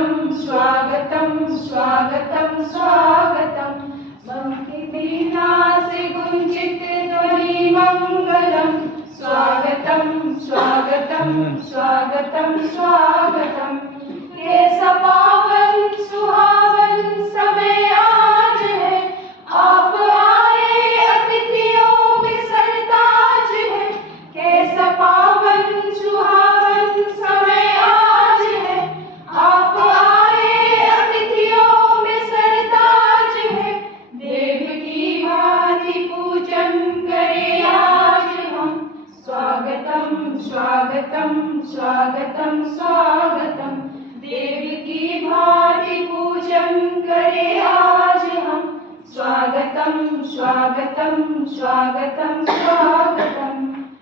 स्वागतम स्वागतम स्वागतम मंगल वीणा से गुंजित ध्वनि मंगलम स्वागतम स्वागतम स्वागतम स्वागतम कैसा पावन सुहावन समय आज है आप आए अतिथियों में सरताज है कैसा पावन सुहावन समय आज है आप आए अतिथियों में सरताज है देव की भांति पूजन करे आज हम स्वागतम स्वागतम स्वागतम स्वागतम देव की भांति पूजन करे आज हम स्वागतम स्वागतम स्वागतम स्वागतम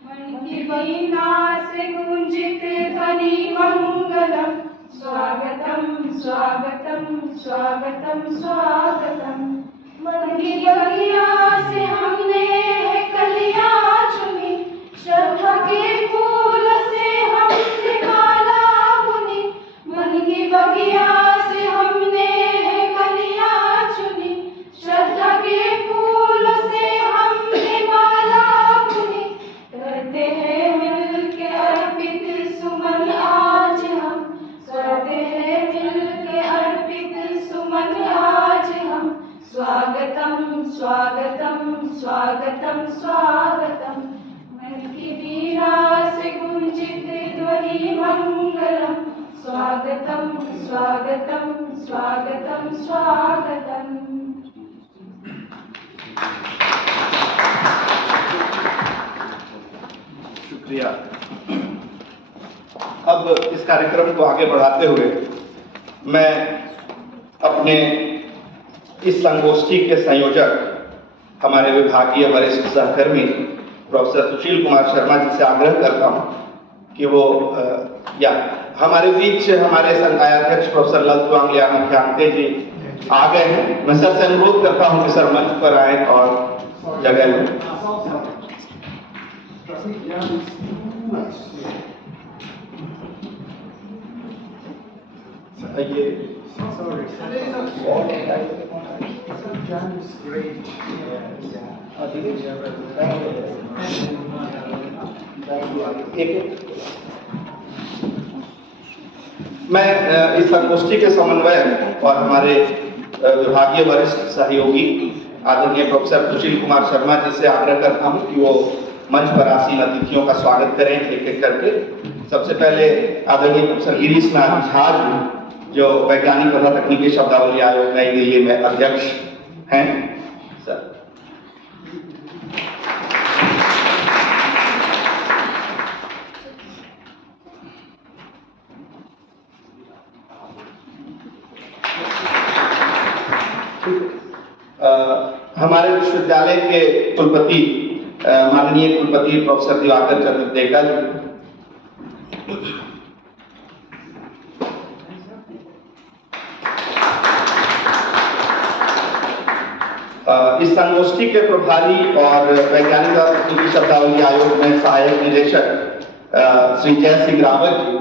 मन की वीणा से गूंजित ध्वनि मंगलम स्वागतम स्वागतम स्वागतम स्वागतम मन की बगिया से हमने है कलियां चुनी श्रद्धा के फूल से हमने माला बुनी मन की बगिया से हमने है कलियां चुनी श्रद्धा के फूल से हमने माला बुनी करते हैं मिलके अर्पित सुमन आज हम करते हैं मिलके अर्पित सुमन आज हम स्वागतम स्वागतम स्वागतम स्वागतम मन की वीणा से गुंजित ध्वनि मंगलम स्वागतम स्वागतम स्वागतम स्वागतम। शुक्रिया। अब इस कार्यक्रम को आगे बढ़ाते हुए मैं अपने इस संगोष्ठी के संयोजक हमारे विभागीय वरिष्ठ सहकर्मी प्रोफेसर सुशील कुमार शर्मा जी से आग्रह करता हूं कि वो या हमारे बीच हमारे संकायाध्यक्ष प्रोफेसर ललित वांगलिया मुख्यांते जी आ गए हैं। मैं सर से अनुरोध करता हूं कि सर मंच पर आए और जगह लें। ये मैं इस संगोष्ठी के समन्वयक और हमारे विभागीय वरिष्ठ सहयोगी आदरणीय प्रोफेसर सुशील कुमार शर्मा जी से आग्रह करता हूं कि वो मंच पर आसीन अतिथियों का स्वागत करें एक एक करके। सबसे पहले आदरणीय प्रोफेसर गिरीश नाथ झा जी जो वैज्ञानिक तथा तकनीकी शब्दावली आयोग नई दिल्ली में अध्यक्ष हैं। सर हमारे विश्वविद्यालय के कुलपति माननीय कुलपति प्रोफेसर दिवाकर चंद्र देका जी, इस संगोष्ठी के प्रभारी और वैज्ञानिक और तकनीकी शब्दावली आयोग में सहायक निदेशक श्री जय सिंह रावत जी,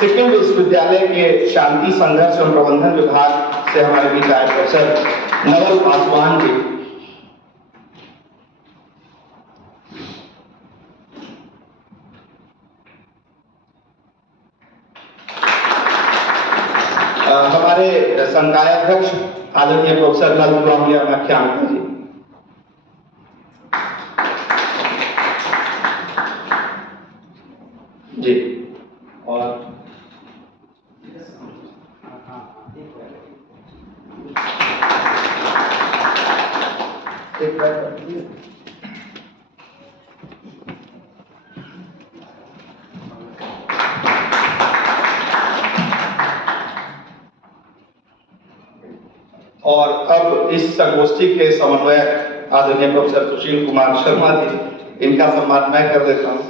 सिक्किम विश्वविद्यालय के शांति संघर्ष एवं प्रबंधन विभाग से हमारे बीच आए प्रोफेसर नवल पासवान जी, हमारे संकायाध्यक्ष आदरणीय प्रोफेसर ललित वांगलिया मुख्यांते जी, जी और और अब इस संगोष्ठी के समन्वयक आदरणीय प्रोफेसर सुशील कुमार शर्मा जी, इनका सम्मान मैं कर देता हूं।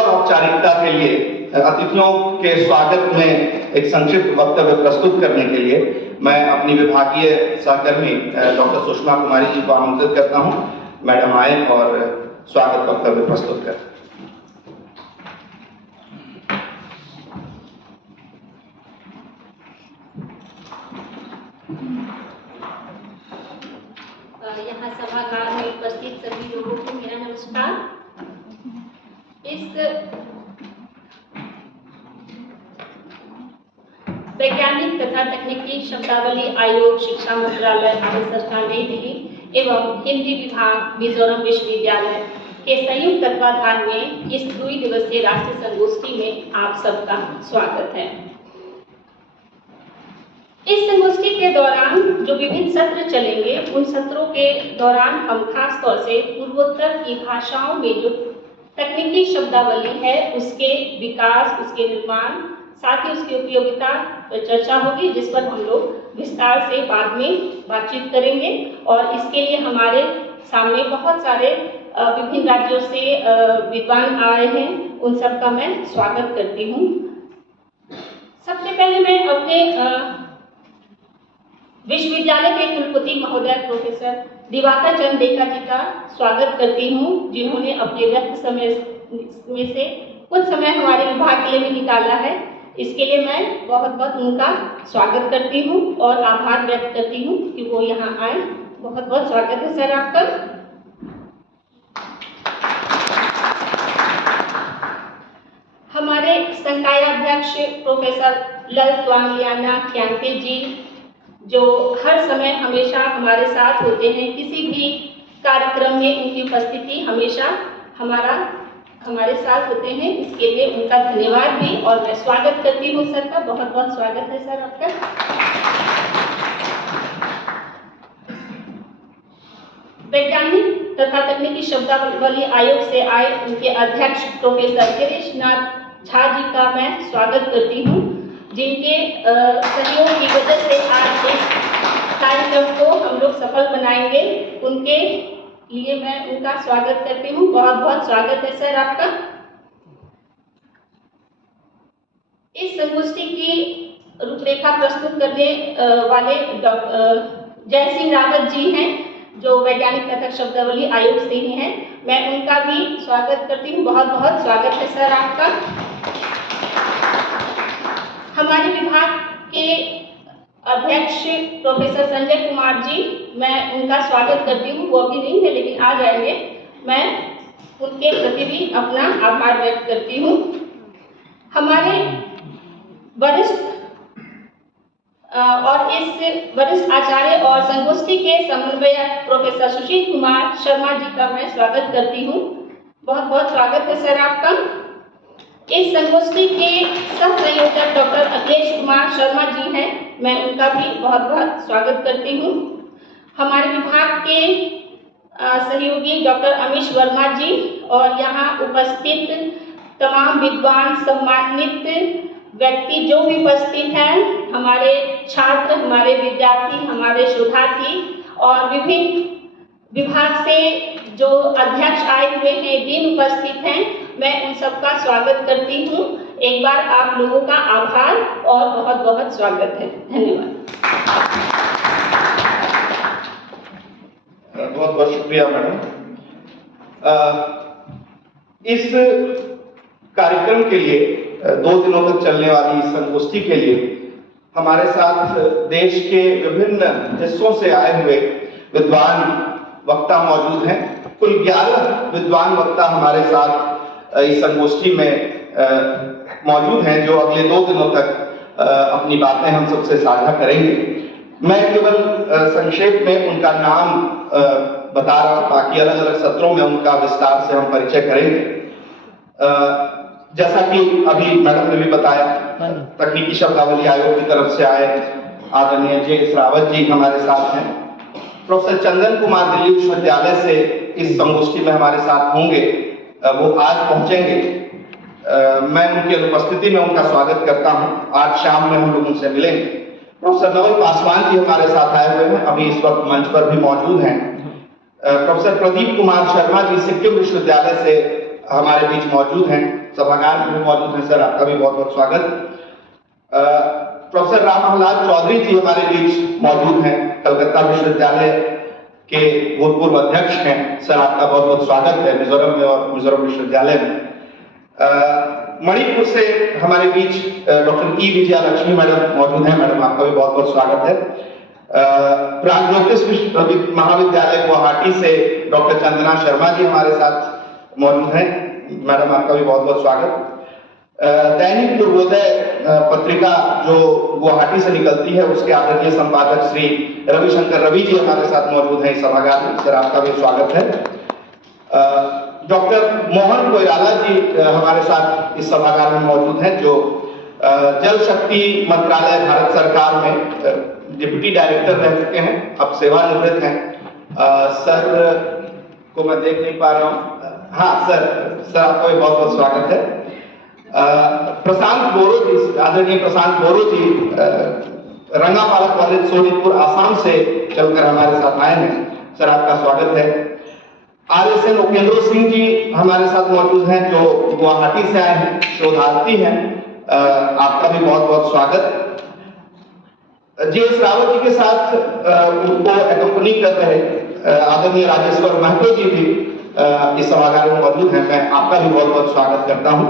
और औपचारिकता के लिए अतिथियों के स्वागत में एक संक्षिप्त वक्तव्य प्रस्तुत करने के लिए मैं अपनी विभागीय सहकर्मी डॉक्टर सुषमा कुमारी जी को आमंत्रित करता हूं। मैडम आए और स्वागत वक्तव्य प्रस्तुत करें। यहाँ सभागार में उपस्थित सभी लोगों को मेरा नमस्कार। इस वैज्ञानिक तथा तकनीकी शब्दावली आयोग शिक्षा मंत्रालय भारत सरकार नई दिल्ली एवं हिंदी विभाग मिजोरम विश्वविद्यालय के संयुक्त तत्वाधान में इस 2 दिवसीय राष्ट्रीय संगोष्ठी में आप सबका स्वागत है। इस संगोष्ठी के दौरान जो विभिन्न सत्र चलेंगे, उन सत्रों के दौरान हम खास तौर से पूर्वोत्तर की भाषाओं में जो तकनीकी शब्दावली है उसके विकास, उसके निर्माण, साथ ही उसकी उपयोगिता पर चर्चा होगी, जिस पर हम लोग विस्तार से बाद में बातचीत करेंगे। और इसके लिए हमारे सामने बहुत सारे विभिन्न राज्यों से विद्वान आए हैं, उन सबका मैं स्वागत करती हूँ। सबसे पहले मैं अपने विश्वविद्यालय के कुलपति महोदय प्रोफेसर दिवाकर चंद डेका जी का स्वागत करती हूँ, जिन्होंने अपने व्यस्त समय में से कुछ समय हमारे विभाग के लिए भी निकाला है। इसके लिए मैं बहुत बहुत उनका स्वागत करती हूँ और आभार व्यक्त करती हूँ कि वो यहाँ आए। बहुत बहुत स्वागत है सर आपका। हमारे संकाय अध्यक्ष प्रोफेसर ललित वांगलियाना ख्यांते जी, जो हर समय हमेशा हमारे साथ होते हैं, किसी भी कार्यक्रम में उनकी उपस्थिति हमेशा हमारे साथ होते हैं, इसके लिए उनका धन्यवाद भी। और मैं स्वागत करती हूँ सर का, बहुत बहुत स्वागत है सर आपका। वैज्ञानिक तथा तकनीकी शब्दावली आयोग से आए उनके अध्यक्ष प्रोफेसर गिरीश नाथ झा जी का मैं स्वागत करती हूँ, जिनके सहयोग की वजह से आज इस कार्यक्रम को हम लोग सफल बनाएंगे। उनके लिए मैं उनका स्वागत करती हूँ। बहुत बहुत स्वागत है सर आपका। इस संगोष्ठी की रूपरेखा प्रस्तुत करने वाले जय सिंह रावत जी हैं, जो वैज्ञानिक तथा शब्दावली आयोग से ही हैं। मैं उनका भी स्वागत करती हूँ। बहुत बहुत स्वागत है सर आपका। हमारे विभाग के अध्यक्ष प्रोफेसर संजय कुमार जी, मैं उनका स्वागत करती हूँ। वो अभी नहीं है लेकिन आ जाएंगे। मैं उनके प्रति भी अपना आभार व्यक्त करती हूँ। हमारे वरिष्ठ और इस वरिष्ठ आचार्य और संगोष्ठी के समन्वयक प्रोफेसर सुशील कुमार शर्मा जी का मैं स्वागत करती हूँ। बहुत बहुत स्वागत है सर आपका। इस संगोष्ठी के सह संयोजक डॉक्टर अखिलेश कुमार शर्मा जी हैं, मैं उनका भी बहुत बहुत स्वागत करती हूँ। हमारे विभाग के सहयोगी डॉक्टर अमीश वर्मा जी और यहाँ उपस्थित तमाम विद्वान सम्मानित व्यक्ति जो भी उपस्थित हैं, हमारे छात्र, हमारे विद्यार्थी, हमारे शोधार्थी और विभिन्न विभाग से जो अध्यक्ष आए हुए हैं, डीन उपस्थित हैं, मैं उन सबका स्वागत करती हूँ। एक बार आप लोगों का आभार और बहुत बहुत स्वागत है। धन्यवाद। बहुत बहुत शुक्रिया मैडम। इस कार्यक्रम के लिए 2 दिनों तक चलने वाली इस संगोष्ठी के लिए हमारे साथ देश के विभिन्न हिस्सों से आए हुए विद्वान वक्ता मौजूद हैं। कुल 11 विद्वान वक्ता हमारे साथ इस संगोष्ठी में मौजूद हैं, जो अगले 2 दिनों तक अपनी बातें हम सबसे साझा करेंगे। मैं केवल संक्षेप में उनका नाम बता रहा हूँ, बाकी अलग अलग सत्रों में उनका विस्तार से हम परिचय करेंगे। जैसा कि अभी मैडम ने भी बताया, तकनीकी शब्दावली आयोग की तरफ से आए आदरणीय जे रावत जी हमारे साथ हैं। प्रोफेसर चंदन कुमार दिल्ली विश्वविद्यालय से इस संगोष्ठी में हमारे साथ होंगे, वो आज पहुंचेंगे। मैं उनकी अनुपस्थिति में उनका स्वागत करता हूं। आज शाम में हम लोग उनसे मिलेंगे। प्रोफेसर नवल पासवान जी हमारे साथ आए हुए हैं, अभी इस वक्त मंच पर भी मौजूद हैं। प्रोफेसर प्रदीप कुमार शर्मा जी सिक्किम विश्वविद्यालय से हमारे बीच मौजूद हैं, सभागार में भी मौजूद हैं। सर, आपका भी बहुत बहुत स्वागत। प्रोफेसर रामलाल चौधरी जी हमारे बीच मौजूद हैं, कलकत्ता विश्वविद्यालय के भूतपूर्व अध्यक्ष हैं। सर, आपका बहुत बहुत स्वागत है मिजोरम में और मिजोरम विश्वविद्यालय में। मणिपुर से हमारे बीच डॉक्टर ई विजया लक्ष्मी मैडम मौजूद हैं। मैडम, आपका भी बहुत बहुत स्वागत है। प्राग्ज्योतिष महाविद्यालय गुवाहाटी से डॉक्टर चंदना शर्मा जी हमारे साथ मौजूद हैं। मैडम, आपका भी बहुत बहुत स्वागत। दैनिक पूर्वोदय पत्रिका जो गुवाहाटी से निकलती है, उसके आदरणीय संपादक श्री रविशंकर रवि जी हमारे साथ मौजूद हैं इस सभागार में। सर, आपका भी स्वागत है। डॉक्टर मोहन कोइराला जी हमारे साथ इस सभागार में मौजूद हैं, जो जल शक्ति मंत्रालय भारत सरकार में डिप्टी डायरेक्टर रह चुके हैं, अब सेवानिवृत्त हैं। सर को मैं देख नहीं पा रहा हूँ। हाँ सर, आपका भी बहुत बहुत स्वागत है। प्रशांत बोरो जी, आदरणीय प्रशांत बोरो जी रंगापाला कॉलेज सोनीतपुर आसाम से चलकर हमारे साथ आए हैं। सर, आपका स्वागत है। RSN उपेंद्र सिंह जी हमारे साथ मौजूद हैं, जो गुवाहाटी से आए हैं, शोधार्थी हैं। आपका भी बहुत बहुत स्वागत। JS रावत जी के साथ उनको एक्कम्पनी कर रहे आदरणीय राजेश्वर महतो जी भी इस सभागार में मौजूद हैं। मैं आपका भी बहुत बहुत स्वागत करता हूं।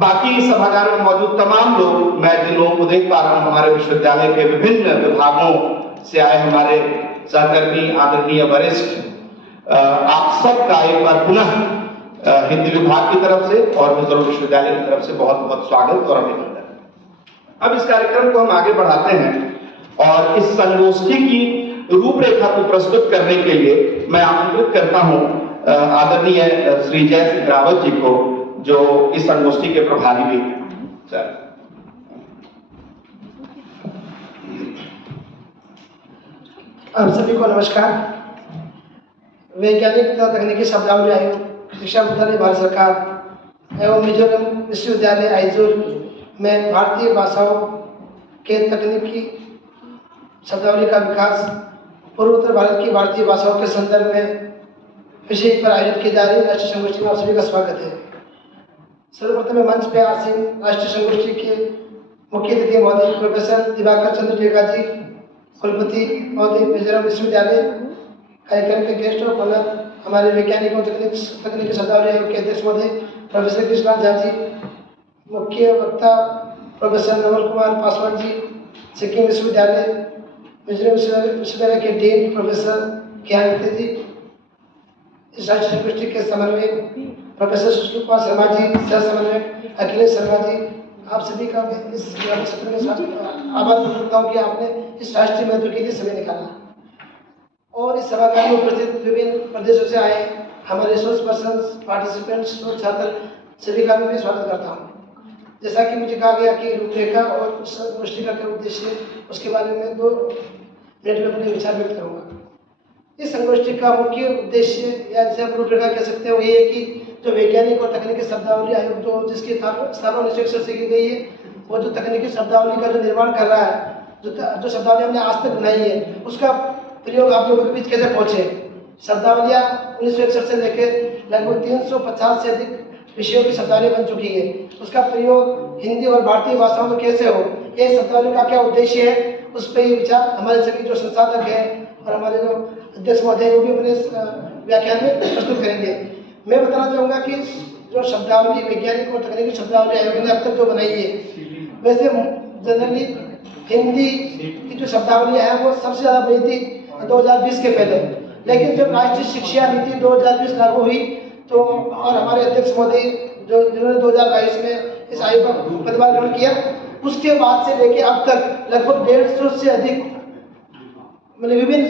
बाकी सभागार में मौजूद तमाम लोग, मैं जिन लोगों को देख पा रहा हूं, हमारे विश्वविद्यालय के विभिन्न विभागों से आए हमारे सहकर्मी, आदरणीय वरिष्ठ, आप सबका एक बार पुनः हिंदी विभाग की तरफ से और मिजोरम विश्वविद्यालय की तरफ से बहुत बहुत स्वागत और अभिनंदन। अब इस कार्यक्रम को हम आगे बढ़ाते हैं और इस संगोष्ठी की रूपरेखा को प्रस्तुत करने के लिए मैं आमंत्रित करता हूं आदरणीय श्री जय सिंह रावत जी को, जो इस संगोष्ठी के प्रभारी भी हैं। सर, आप सभी को नमस्कार। वैज्ञानिक तथा तकनीकी शब्दावली आयोग, शिक्षा मंत्रालय भारत सरकार एवं मिजोरम विश्वविद्यालय आइजोल में भारतीय भाषाओं के तकनीकी शब्दावली का विकास पूर्वोत्तर भारत की भारतीय भाषाओं के संदर्भ में विषय पर आयोजित की जा रही राष्ट्रीय संगोष्ठी में आप सभी का स्वागत है। सर्वप्रथम मंच पे आसीन राष्ट्रीय संगोष्ठी के मुख्य अतिथि महोदय प्रोफेसर दिवाकर चंद्र टेका जी, कुलपति महोदय मिजोरम विश्वविद्यालय, कार्यक्रम के गेस्ट ऑफ ऑनर हमारे वैज्ञानिक और तकनीकी शब्दावली आयोग के अध्यक्ष महोदय प्रोफेसर कृष्णा झा जी, मुख्य वक्ता प्रोफेसर नवल कुमार पासवान जी, सिक्किम विश्वविद्यालय, मिजोरम विश्वविद्यालय के डीन प्रोफेसर ज्ञान जी, इस राष्ट्रीय संगोष्ठी के समन्वयक प्रोफेसर सुशील कुमार शर्मा जी, सह समन्वयक अखिलेश शर्मा जी, आप सभी का मैं इस सत्र में आभार व्यक्त करता हूँ कि आपने इस राष्ट्रीय महत्व के लिए समय निकाला। और इस सभागार में उपस्थित विभिन्न प्रदेशों से आए हमारे रिसोर्स पर्सन, पार्टिसिपेंट्स और छात्र सभी का मैं स्वागत करता हूँ। जैसा कि मुझे कहा गया कि रूपरेखा और उस गोष्ठी का क्या उद्देश्य, उसके बारे में 2 मिनट में अपने विचार व्यक्त करूँगा। इस संगोष्ठी का मुख्य उद्देश्य या जिसे आप रूपरेखा कह सकते हैं, वो ये है कि जो वैज्ञानिक और तकनीकी शब्दावली आयोग जो जिसकी स्थापना 1961 से की गई है, वो जो तकनीकी शब्दावली का जो निर्माण कर रहा है, जो शब्दावली हमने आज तक बनाई है, उसका प्रयोग आप लोगों के बीच कैसे पहुँचे। शब्दावलियाँ 1961 से लेकर लगभग 350 से अधिक विषयों की शब्दावली बन चुकी है। उसका प्रयोग हिंदी और भारतीय भाषाओं में कैसे हो, ये शब्दावली का क्या उद्देश्य है, उस पर ये विचार हमारे सभी जो संसाधक हैं और हमारे जो अध्यक्ष महोदय वो भी अपने व्याख्यान में प्रस्तुत करेंगे। मैं बताना चाहूँगा कि जो शब्दावली वैज्ञानिक और तकनीकी शब्दावली आयोग ने अब तक जो बनाई है, वैसे जनरली हिंदी की जो शब्दावली है वो सबसे ज़्यादा बनी थी 2020 के पहले, लेकिन जब राष्ट्रीय शिक्षा नीति 2020 लागू हुई तो और हमारे अध्यक्ष महोदय जिन्होंने 2022 में इस आयोग का पदभार ग्रहण किया, उसके बाद से लेके अब तक लगभग 150 से अधिक मतलब विभिन्न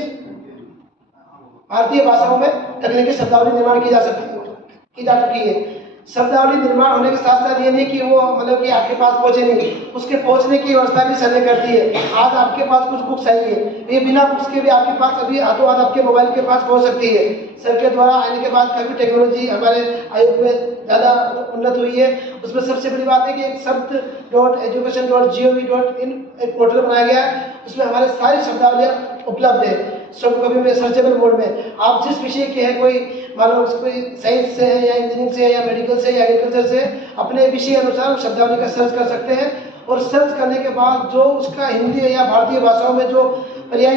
भारतीय भाषाओं में तकनीकी शब्दावली निर्माण की जा चुकी है। शब्दावली निर्माण होने के साथ साथ ये नहीं कि वो मतलब कि आपके पास पहुंचे नहीं, उसके पहुंचने की व्यवस्था भी सरकार करती है। आज आपके पास कुछ बुक्स आई है, ये बिना बुक्स के भी आपके पास अभी हाथों हाथ आपके मोबाइल के पास पहुंच सकती है। सर के द्वारा आने के बाद काफ़ी टेक्नोलॉजी हमारे आयोग में ज़्यादा उन्नत हुई है। उसमें सबसे बड़ी बात है कि एक शब्द.education.gov.in एक पोर्टल बनाया गया है, उसमें हमारे सारी शब्दावलियाँ उपलब्ध है। सॉफ्ट कॉपी में सर्चेबल मोड में। आप जिस विषय के हैं, कोई मान लो कोई साइंस से है या इंजीनियरिंग से है या मेडिकल से या एग्रीकल्चर से, अपने विषय अनुसार शब्दावली का सर्च कर सकते हैं और सर्च करने के बाद जो उसका हिंदी या भारतीय भाषाओं में जो पर्याय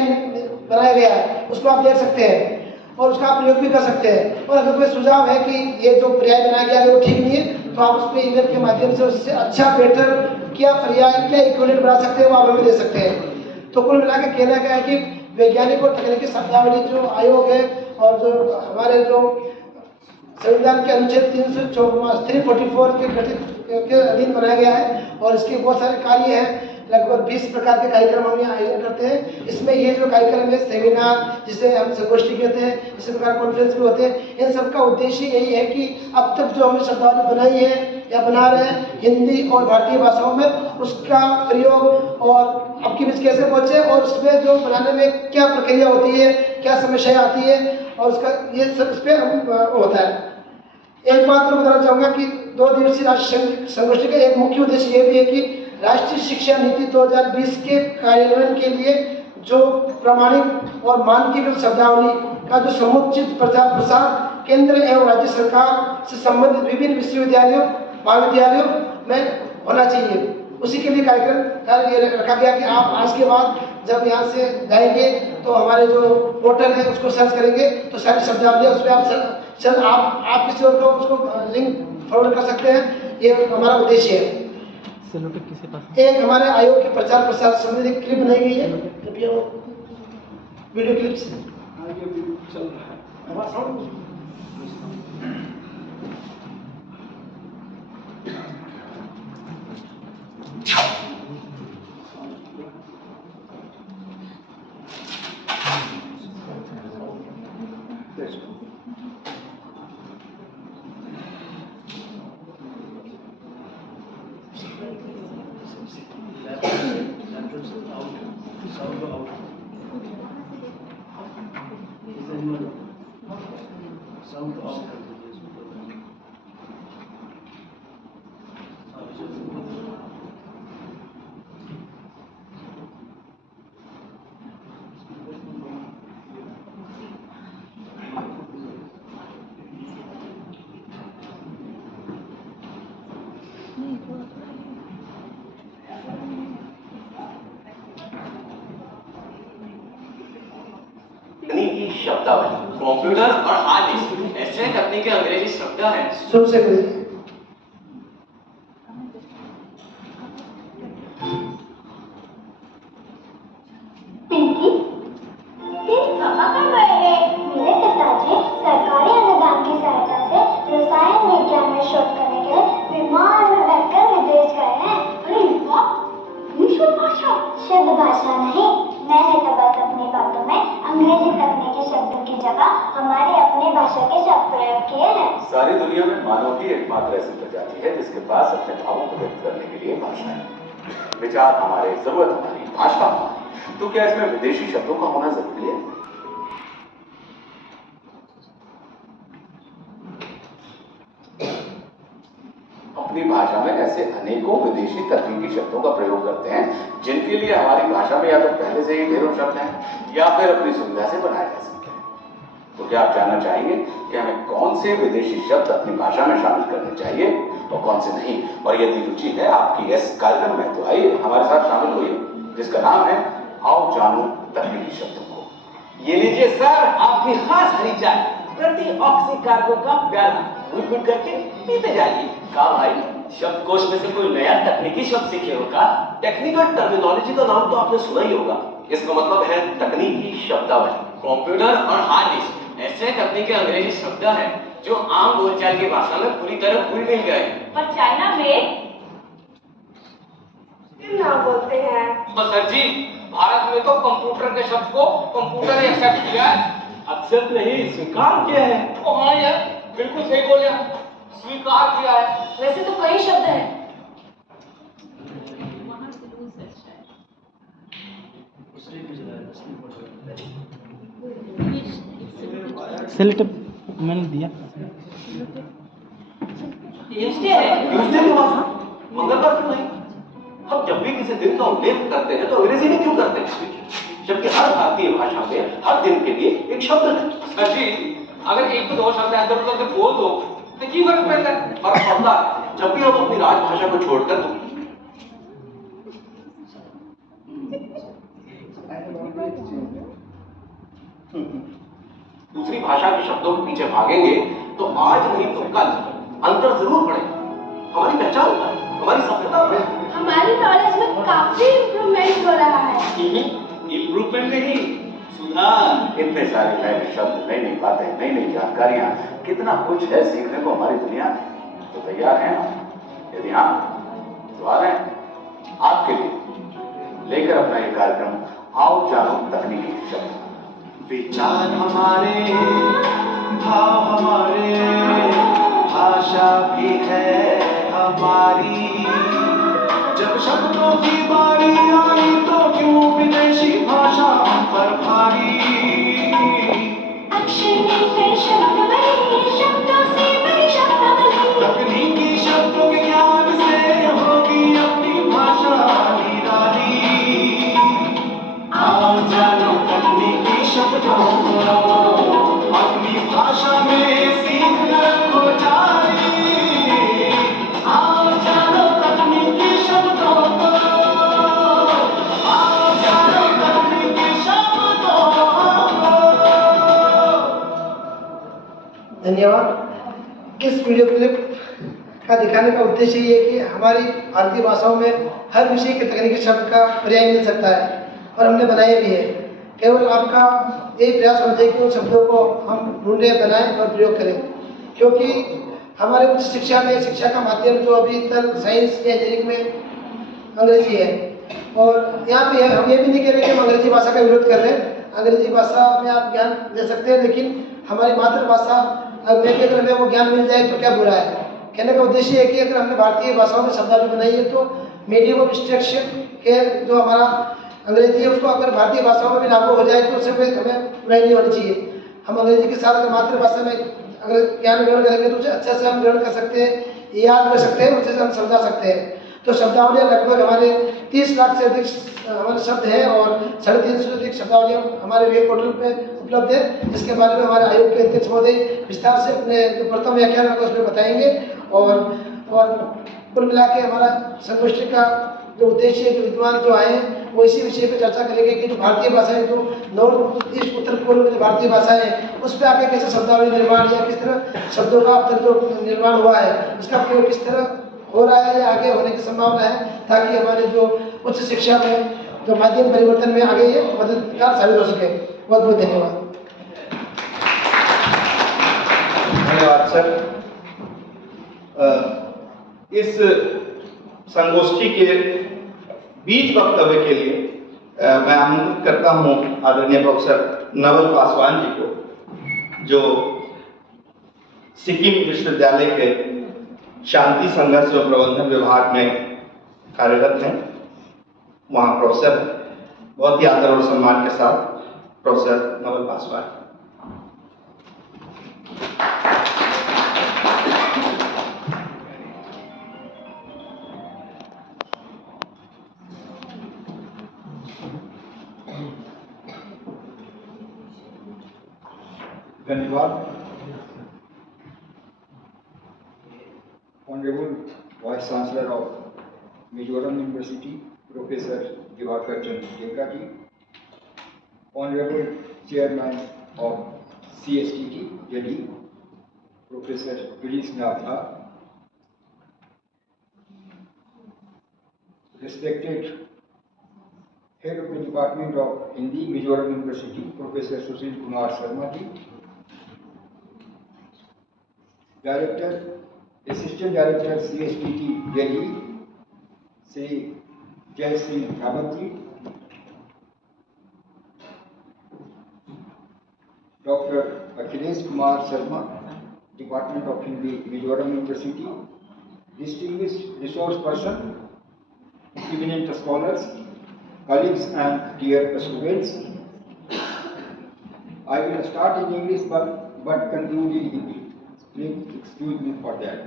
बनाया गया है उसको आप देख सकते हैं और उसका आप प्रयोग भी कर सकते हैं। और अगर कोई सुझाव है कि ये जो पर्याय बनाया गया है वो ठीक नहीं है, तो आप उस पर ईमेल के माध्यम से उससे अच्छा बेटर क्या पर्याय क्या इक्विवेलेंट बना सकते हैं वो आप हमें दे सकते हैं। तो कुल मिला के कहना क्या है कि वैज्ञानिक और तकनीकी शब्दावली जो आयोग है और जो हमारे जो संविधान के अनुच्छेद 344 के गठित के अधीन बनाया गया है और इसके बहुत सारे कार्य हैं। लगभग 20 प्रकार के कार्यक्रम हम यहाँ आयोजन करते हैं। इसमें ये जो कार्यक्रम है सेमिनार जिसे हम संगोष्ठी कहते हैं, इसी प्रकार कॉन्फ्रेंस भी होते हैं, इन सब का उद्देश्य यही है कि अब तक जो हमने शब्दावली बनाई है या बना रहे हैं हिंदी और भारतीय भाषाओं में, उसका प्रयोग और अब की बीच कैसे पहुँचे और उसमें जो बनाने में क्या प्रक्रिया होती है, क्या समस्याएं आती है और उसका ये सब इस पर होता है। एक बात मैं बताना चाहूँगा कि 2 दिवसीय राष्ट्रीय संगोष्ठी का एक मुख्य उद्देश्य ये भी है कि राष्ट्रीय शिक्षा नीति 2020 के कार्यान्वयन के लिए जो प्रमाणित और मानकीकृत शब्दावली का जो समुचित प्रचार प्रसार केंद्र एवं राज्य सरकार से संबंधित विभिन्न विश्वविद्यालयों महाविद्यालयों में होना चाहिए। उसी के लिए कार्यक्रम ये रखा गया कि आप आज के बाद जब यहाँ से जाएंगे तो हमारे जो पोर्टल है उसको सर्च करेंगे तो सारी शब्दावलियाँ उस पर आप किसी और को उसको लिंक फॉरवर्ड कर सकते हैं। ये हमारा उद्देश्य है। एक हमारे आयोग के प्रचार प्रसार संबंधी क्लिप बनाई गई है, कृपया वीडियो क्लिप्स चल रहा है। शब्दावली कंप्यूटर और हार्ड डिस्क ऐसे तकनीकी अंग्रेजी शब्द हैं। शुरू से करिए। पिंकी, तेरे पापा कब आएंगे? मेरे पिताजी सरकारी अनुदान की सहायता से रसायन विज्ञान में शोध करने के लिए विमान में बैठकर विदेश गए हैं। अरे वाह, शुद्ध भाषा। शुद्ध भाषा नहीं, मैंने तो बस अपनी बातों में अंग्रेजी तकनीकी शब्दों की जगह हमारी अपनी भाषा के शब्द प्रयोग किए हैं। सारी दुनिया में मानव की एकमात्र ऐसी प्रजाति है जिसके पास अपने भावों को व्यक्त करने के लिए भाषा है। विचार हमारे, जरूरत हमारी, भाषा हमारी। तो क्या इसमें विदेशी शब्दों का होना जरूरी है? अपनी भाषा में ऐसे अनेकों विदेशी तकनीकी शब्दों का प्रयोग करते हैं जिनके लिए हमारी भाषा में या तो पहले से ही ढेरों शब्द हैं या फिर अपनी सुविधा से बनाए जा सकते हैं। तो क्या आप जानना चाहेंगे कि हमें कौन से विदेशी शब्द अपनी भाषा में शामिल करने चाहिए और कौन से नहीं? और यदि रुचि है आपकी इस कार्यक्रम में तो आइए हमारे साथ शामिल होइए, जिसका नाम है आओ जानो तकनीकी शब्दों को। ये लीजिए सर आपकी खास हरी चाय, प्रति ऑक्सी कार्गो का प्याला, घुट करके पीते जाइए। कहा भाई, शब्दकोश में से कोई नया तकनीकी शब्द सीखे हो का? टेक्निकल टर्मिनोलॉजी का नाम तो आपने सुना ही होगा। इसका मतलब है तकनीकी शब्दावली। कंप्यूटर और हार्ड डिस्क ऐसे तकनीकी अंग्रेजी शब्द हैं जो आम बोलचाल की भाषा में पूरी तरह घुल मिल गए। पर चाइना में ना बोलते हैं। तो सर जी, भारत में तो कंप्यूटर के शब्द को कंप्यूटर ने एक्सेप्ट किया है। एक्सेप्ट नहीं, स्वीकार किया है। तो हाँ यार, बिल्कुल सही बोले, स्वीकार किया है। वैसे तो कई शब्द हैं। सेलेक्ट मैंने दिया। ट्यूसडे के बाद मंगलवार क्यों नहीं? हम जब भी किसी दिन का उल्लेख करते हैं तो अंग्रेजी में क्यों करते हैं? जबकि हर भारतीय भाषा में हर दिन के लिए एक शब्द है। सर जी, अगर एक दो शब्द इधर उधर से बोल दो तो की फर्क पड़ता है? फर्क पड़ता है जब भी हम अपनी राजभाषा को छोड़कर दूसरी भाषा के शब्दों के पीछे भागेंगे तो आज नहीं तो कल अंतर जरूर पड़ेगा। हमारी पहचान पर, हमारी सभ्यता पर, हमारी नॉलेज में काफी इम्प्रूवमेंट हो रहा है। इम्प्रूवमेंट नहीं, सुधार। इतने सारे नए शब्द, नई नई बातें, नई नई जानकारियां, कितना कुछ है सीखने को हमारी दुनिया में। तो तैयार हैं आप? यदि हाँ तो आ रहे हैं आपके लिए लेकर अपना ये कार्यक्रम आओ जानो तकनीकी शब्द। विचार हमारे, भाव हमारे, भाषा भी है हमारी। जब शब्दों की बारी आई तो क्यों विदेशी भाषा हम पर भारी। अक्षर में शब्द बने, शब्दों से बड़ी शब्दावली। तकनीकी शब्दों के ज्ञान से होगी अपनी भाषा निराली। आओ जानो तकनीकी शब्दों को, अपनी भाषा में सीखना हो जारी। आओ जानो तकनीकी शब्दों को, आओ जानो तकनीकी शब्दों को। धन्यवाद। इस वीडियो क्लिप का दिखाने का उद्देश्य ये है कि हमारी भारतीय भाषाओं में हर विषय के तकनीकी शब्द का पर्याय मिल सकता है और हमने बनाए भी है। केवल आपका यही प्रयास होना चाहिए कि उन शब्दों को हम ढूंढें, बनाएं और प्रयोग करें, क्योंकि हमारे उच्च शिक्षा में शिक्षा का माध्यम जो अभी तक साइंस या इंजीनियरिंग में अंग्रेजी है। और यहाँ पे हम ये भी नहीं कह रहे कि हम अंग्रेजी भाषा का विरोध कर रहे हैं। अंग्रेजी भाषा में आप ज्ञान दे सकते हैं, लेकिन हमारी मातृभाषा अगर हमें वो ज्ञान मिल जाए तो क्या बुरा है। कहने का उद्देश्य है कि अगर हमने भारतीय भाषाओं में शब्दावली बनाई है तो मीडियम ऑफ इंस्ट्रक्शन के जो हमारा अंग्रेजी है उसको अगर भारतीय भाषाओं में भी लागू हो जाए तो उससे हमें बुराई नहीं होनी चाहिए। हम अंग्रेजी के साथ अगर मातृभाषा में अगर ज्ञान ग्रहण करेंगे तो उसे अच्छे से हम ग्रहण कर सकते हैं, याद कर सकते हैं, अच्छे से हम समझा सकते हैं। तो शब्दावलियाँ लगभग हमारे 30 लाख से अधिक हमारे शब्द हैं और 350 से अधिक शब्दावलियाँ हमारे वेब पोर्टल पे उपलब्ध है, जिसके बारे में हमारे आयोग के अध्यक्ष महोदय विस्तार से अपने जो प्रथम व्याख्यान होगा उसमें बताएंगे। और कुल मिला के हमारा संगोष्ठी का जो उद्देश्य है, जो विद्वान जो आए हैं वो इसी विषय पर चर्चा करेंगे कि जो भारतीय भाषाएं जो नॉर्थ ईस्ट उत्तर पूर्व में जो भारतीय भाषाएं हैं उस पर आगे कैसे शब्दावली निर्माण या किस तरह शब्दों का अब तक जो निर्माण हुआ है उसका प्रयोग किस तरह हो रहा है या आगे होने की संभावना है, ताकि हमारे जो उच्च शिक्षा में जो माध्यम परिवर्तन में आगे ये मददगार साबित हो सके। बहुत बहुत धन्यवाद। धन्यवाद सर। इस संगोष्ठी के बीच वक्तव्य के लिए मैं आमंत्रित करता हूं आदरणीय प्रोफेसर नवल पासवान जी को, जो सिक्किम विश्वविद्यालय के शांति संघर्ष व प्रबंधन विभाग में कार्यरत हैं। वहाँ प्रोफेसर बहुत ही आदर और सम्मान के साथ प्रोफेसर नवल पासवान। धन्यवाद। Honorable Vice Chancellor of Mizoram University, Professor Diwakar Chand Dekka ji, Honorable Chairman of CSTT, Delhi, Professor Girish Natha, respected Head of the Department of Hindi, Mizoram University, Professor Sushil Kumar Sharma ji, Director, Assistant Director CSTT Delhi, Sri Jai Singh Rawat ji, Dr. Akhilesh Kumar Sharma, Department of Hindi, Mizoram University, distinguished resource person, eminent scholars, colleagues and dear students. I will start in English but conclude in Hindi. Please excuse me for that.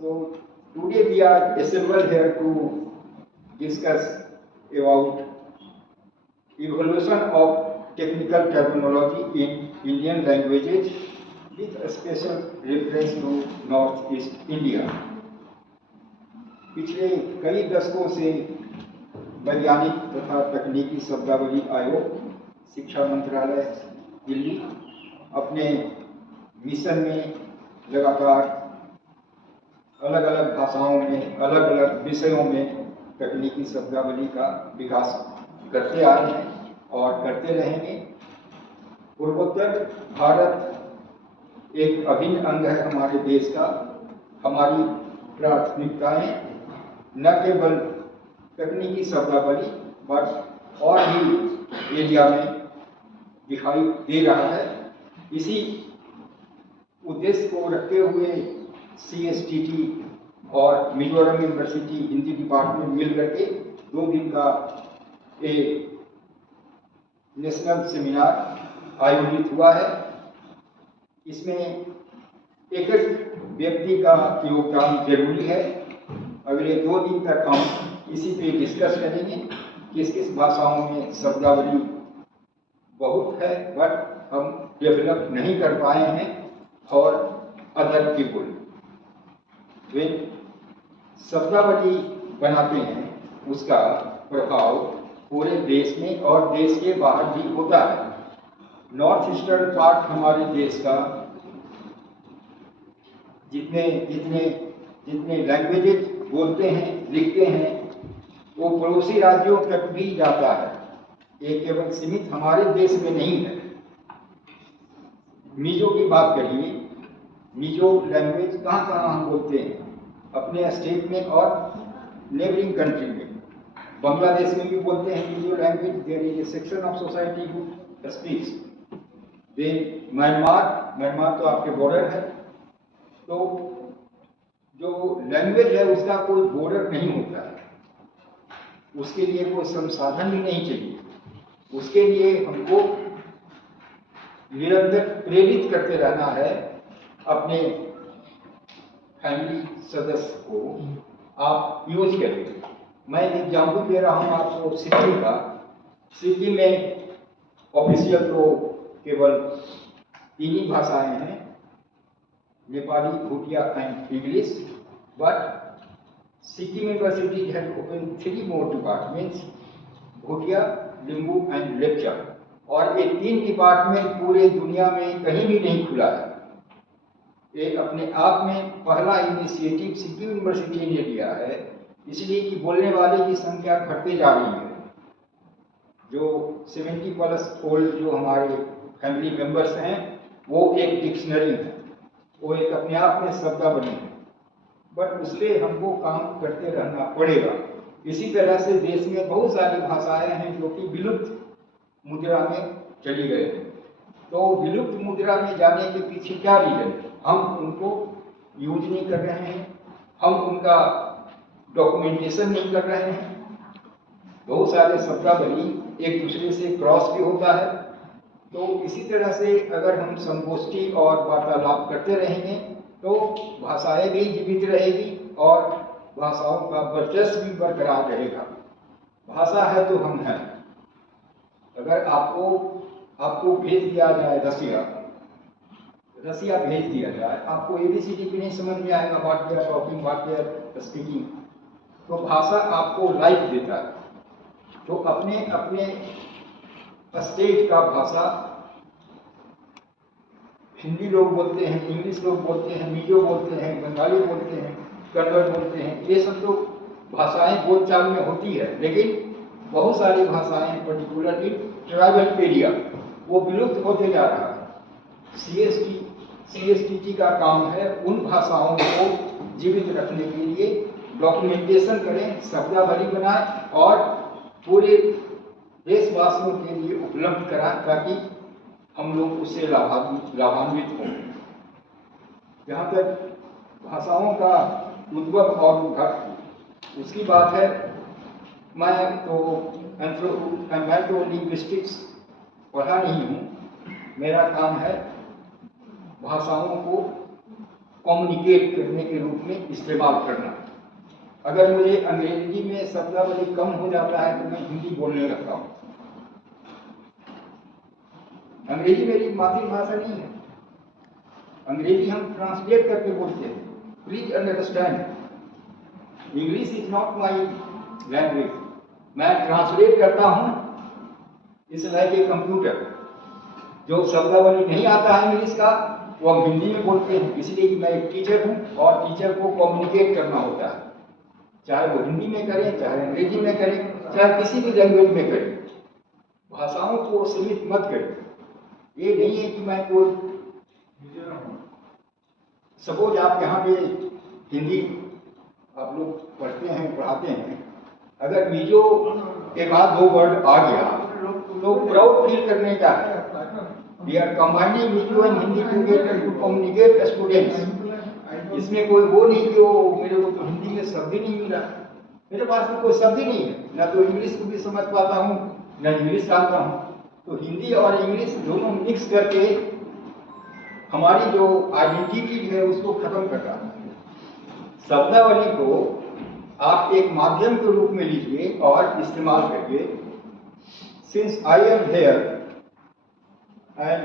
So today we are assembled here to discuss about evolution of technical terminology in Indian languages with a special reference to Northeast India. पिछले कई दशकों से वैज्ञानिक तथा तकनीकी शब्दावली आयोग, शिक्षा मंत्रालय दिल्ली अपने मिशन में लगातार अलग अलग भाषाओं में अलग अलग विषयों में तकनीकी शब्दावली का विकास करते आ रहे हैं और करते रहेंगे। पूर्वोत्तर भारत एक अभिन्न अंग है हमारे देश का। हमारी प्राथमिकताएं न केवल तकनीकी शब्दावली बट और भी एरिया में दिखाई दे रहा है। इसी उद्देश्य को रखते हुए CSTT और मिजोरम यूनिवर्सिटी हिंदी डिपार्टमेंट मिलकर के 2 दिन का एक नेशनल सेमिनार आयोजित हुआ है। इसमें एक व्यक्ति का योगदान जरूरी है। अगले 2 दिन तक हम इसी पे डिस्कस करेंगे। किस किस भाषाओं में शब्दावली बहुत है बट हम डेवलप नहीं कर पाए हैं और अदर पीपुल वे शब्दावली बनाते हैं उसका प्रभाव पूरे देश में और देश के बाहर भी होता है। नॉर्थ ईस्टर्न पार्ट हमारे देश का जितने लैंग्वेजेज बोलते हैं लिखते हैं वो पड़ोसी राज्यों तक भी जाता है। ये केवल सीमित हमारे देश में नहीं है। मिजो की बात करिए, मिजो लैंग्वेज कहाँ कहाँ हम बोलते हैं अपने स्टेट में और नेबरिंग कंट्री में। बांग्लादेश में भी बोलते हैं Mizo language. There is a section of society who speaks. Then Myanmar तो आपके बॉर्डर है। तो जो लैंग्वेज है उसका कोई बॉर्डर नहीं होता है। उसके लिए कोई संसाधन भी नहीं चाहिए। उसके लिए हमको निरंतर प्रेरित करते रहना है अपने फैमिली सदस्य को। आप यूज करेंगे। मैं एग्जाम्पल दे रहा हूँ आपको सिक्किम का। सिक्किम में ऑफिशियल तो केवल 3 ही भाषाएं हैं, Nepali, Bhutia and English. But Sikkim university has open 3 more departments, Bhutia, Limbu and Lepcha. और ये 3 डिपार्टमेंट पूरे दुनिया में कहीं भी नहीं खुला है। ये अपने आप में पहला इनिशिएटिव सिक्किम यूनिवर्सिटी ने लिया है, इसलिए कि बोलने वाले की संख्या घटते जा रही है। जो 70+ ओल्ड जो हमारे फैमिली मेंबर्स हैं वो एक डिक्शनरी है, वो एक अपने आप में शब्दावली है। बट उस पर हमको काम करते रहना पड़ेगा। इसी तरह से देश में बहुत सारी भाषाएं हैं जो कि विलुप्त मुद्रा में चली गई हैं। तो विलुप्त मुद्रा में जाने के पीछे क्या रीजन? हम उनको यूज नहीं कर रहे हैं, हम उनका डॉक्यूमेंटेशन नहीं कर रहे हैं। बहुत सारे शब्दावली एक दूसरे से क्रॉस भी होता है। तो इसी तरह से अगर हम संगोष्ठी और वार्तालाप करते रहेंगे तो भाषाएं भी जीवित रहेगी और भाषाओं का वर्चस्व भी बरकरार रहेगा। भाषा है तो हम हैं। अगर आपको भेज दिया जाए रसिया भेज दिया जाए, आपको ABCD भी नहीं समझ में आएगा, what they are talking, what they are speaking. तो भाषा आपको लाइफ देता है। तो अपने स्टेट का भाषा हिंदी लोग बोलते हैं, इंग्लिश लोग बोलते हैं, मिजो बोलते हैं, बंगाली बोलते हैं, कन्नड़ बोलते हैं। ये सब तो भाषाएं बोलचाल में होती है, लेकिन बहुत सारी भाषाएं पर्टिकुलरली ट्राइबल एरिया वो विलुप्त होते जा रहा है। CSTT का काम है उन भाषाओं को जीवित रखने के लिए डॉक्यूमेंटेशन करें, शब्दावली बनाएं और पूरे देशवासियों के लिए उपलब्ध कराएं ताकि हम लोग उससे लाभान्वित हों। जहाँ तक भाषाओं का उद्भव और घट उसकी बात है, मैं तो लिंग्विस्टिक्स पढ़ा नहीं हूँ। मेरा काम है भाषाओं को कम्युनिकेट करने के रूप में इस्तेमाल करना। अगर मुझे अंग्रेजी में शब्दावली कम हो जाता है तो मैं हिंदी बोलने लगता हूँ। अंग्रेजी मेरी मातृभाषा नहीं है। अंग्रेजी हम ट्रांसलेट करके बोलते हैं। Please understand, English is not my language. मैं ट्रांसलेट करता हूँ। इस लाइक ए कंप्यूटर, जो शब्दावली नहीं आता है इंग्लिश का वो हम हिंदी में बोलते हैं, इसलिए कि मैं एक टीचर हूँ और टीचर को कम्युनिकेट करना होता है, चाहे वो हिंदी में करें, चाहे अंग्रेजी में करें, चाहे किसी भी लैंग्वेज में करें। भाषाओं को सीमित मत करें। ये नहीं है कि मैं कोई, सपोज आप यहाँ पे हिंदी आप लोग पढ़ते हैं, पढ़ाते हैं, अगर मिजो एक आध दो वर्ड आ गया तो प्राउड फील करने का है। We are combining Mizo and Hindi together to communicate students. इसमें कोई वो नहीं कि वो मेरे को तो हिंदी में शब्द ही नहीं मिला, मेरे पास तो कोई शब्द ही नहीं है, ना तो इंग्लिश को भी समझ पाता हूँ ना इंग्लिश जानता हूँ। तो हिंदी और इंग्लिश दोनों मिक्स करके हमारी जो आइडेंटिटी है उसको खत्म कर रहा है। शब्दावली को आप एक माध्यम के रूप में लीजिए और इस्तेमाल करिए। Since I am here and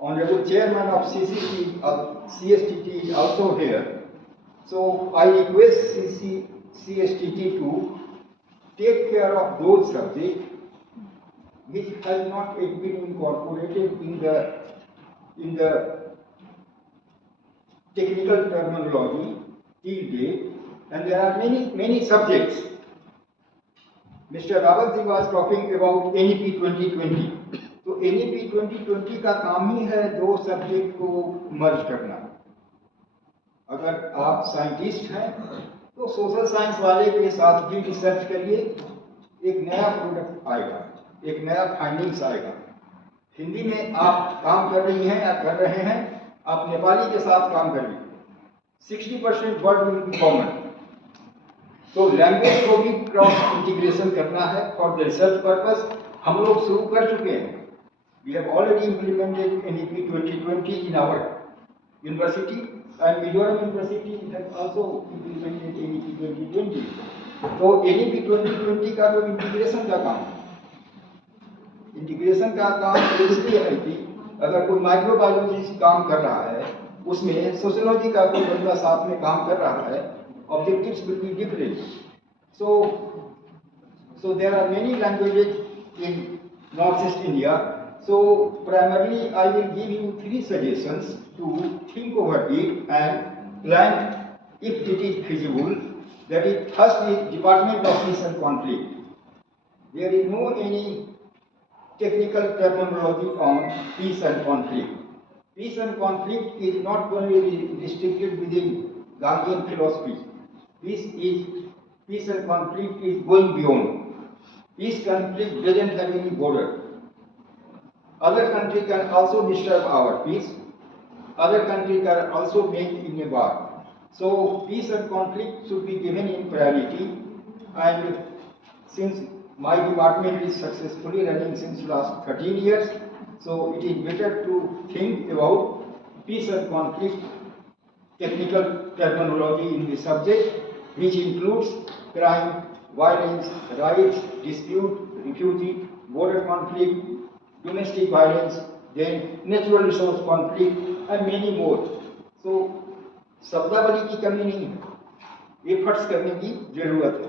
Honorable Chairman of CSTT is also here. So I request CSTT to take care of those subjects which has not yet been incorporated in the technical terminology till date, and there are many subjects. Mr. Rawat was talking about NEP 2020. तो NEP 2020 का काम ही है दो subject को मर्ज करना। अगर आप scientist हैं तो सोशल साइंस वाले के साथ भी रिसर्च करिए, एक नया प्रोडक्ट आएगा, एक नया फाइंडिंग्स आएगा। हिंदी में आप काम कर रही हैं या कर रहे हैं, आप नेपाली के साथ काम करिए, 60% वर्ड विल बी कॉमन। तो लैंग्वेज को भी क्रॉस इंटीग्रेशन करना है फॉर द रिसर्च पर्पस। हम लोग शुरू कर चुके हैं। We have already implemented NEP 2020 in our university, and Mizoram University has also implemented NEP 2020. तो NEP 2020 का जो इंटीग्रेशन का काम है, इंटीग्रेशन का काम इसलिए है कि अगर कोई माइक्रोबायोलॉजी से काम कर रहा है, उसमें सोशियोलॉजी का कोई बंदा साथ में काम कर रहा है, objectives will be different. So there are many languages in Northeast India. So primarily I will give you 3 suggestions to think over it and plan if it is feasible. That is, first is Department of Peace and Conflict. There is no any technical terminology on peace and conflict. Peace and conflict is not going to be restricted within Gandhian philosophy. Peace and conflict is going beyond. Peace conflict doesn't have any border. Other country can also disturb our peace. Other country can also make in a war. So peace and conflict should be given in priority. And since my department is successfully running since last 13 years, so it is better to think about peace and conflict technical terminology in the subject, which includes crime, violence, rights, dispute, refugee, border conflict, domestic violence, then natural resource conflict, and many more. So शब्दावली की कमी नहीं है, efforts करने की जरूरत है।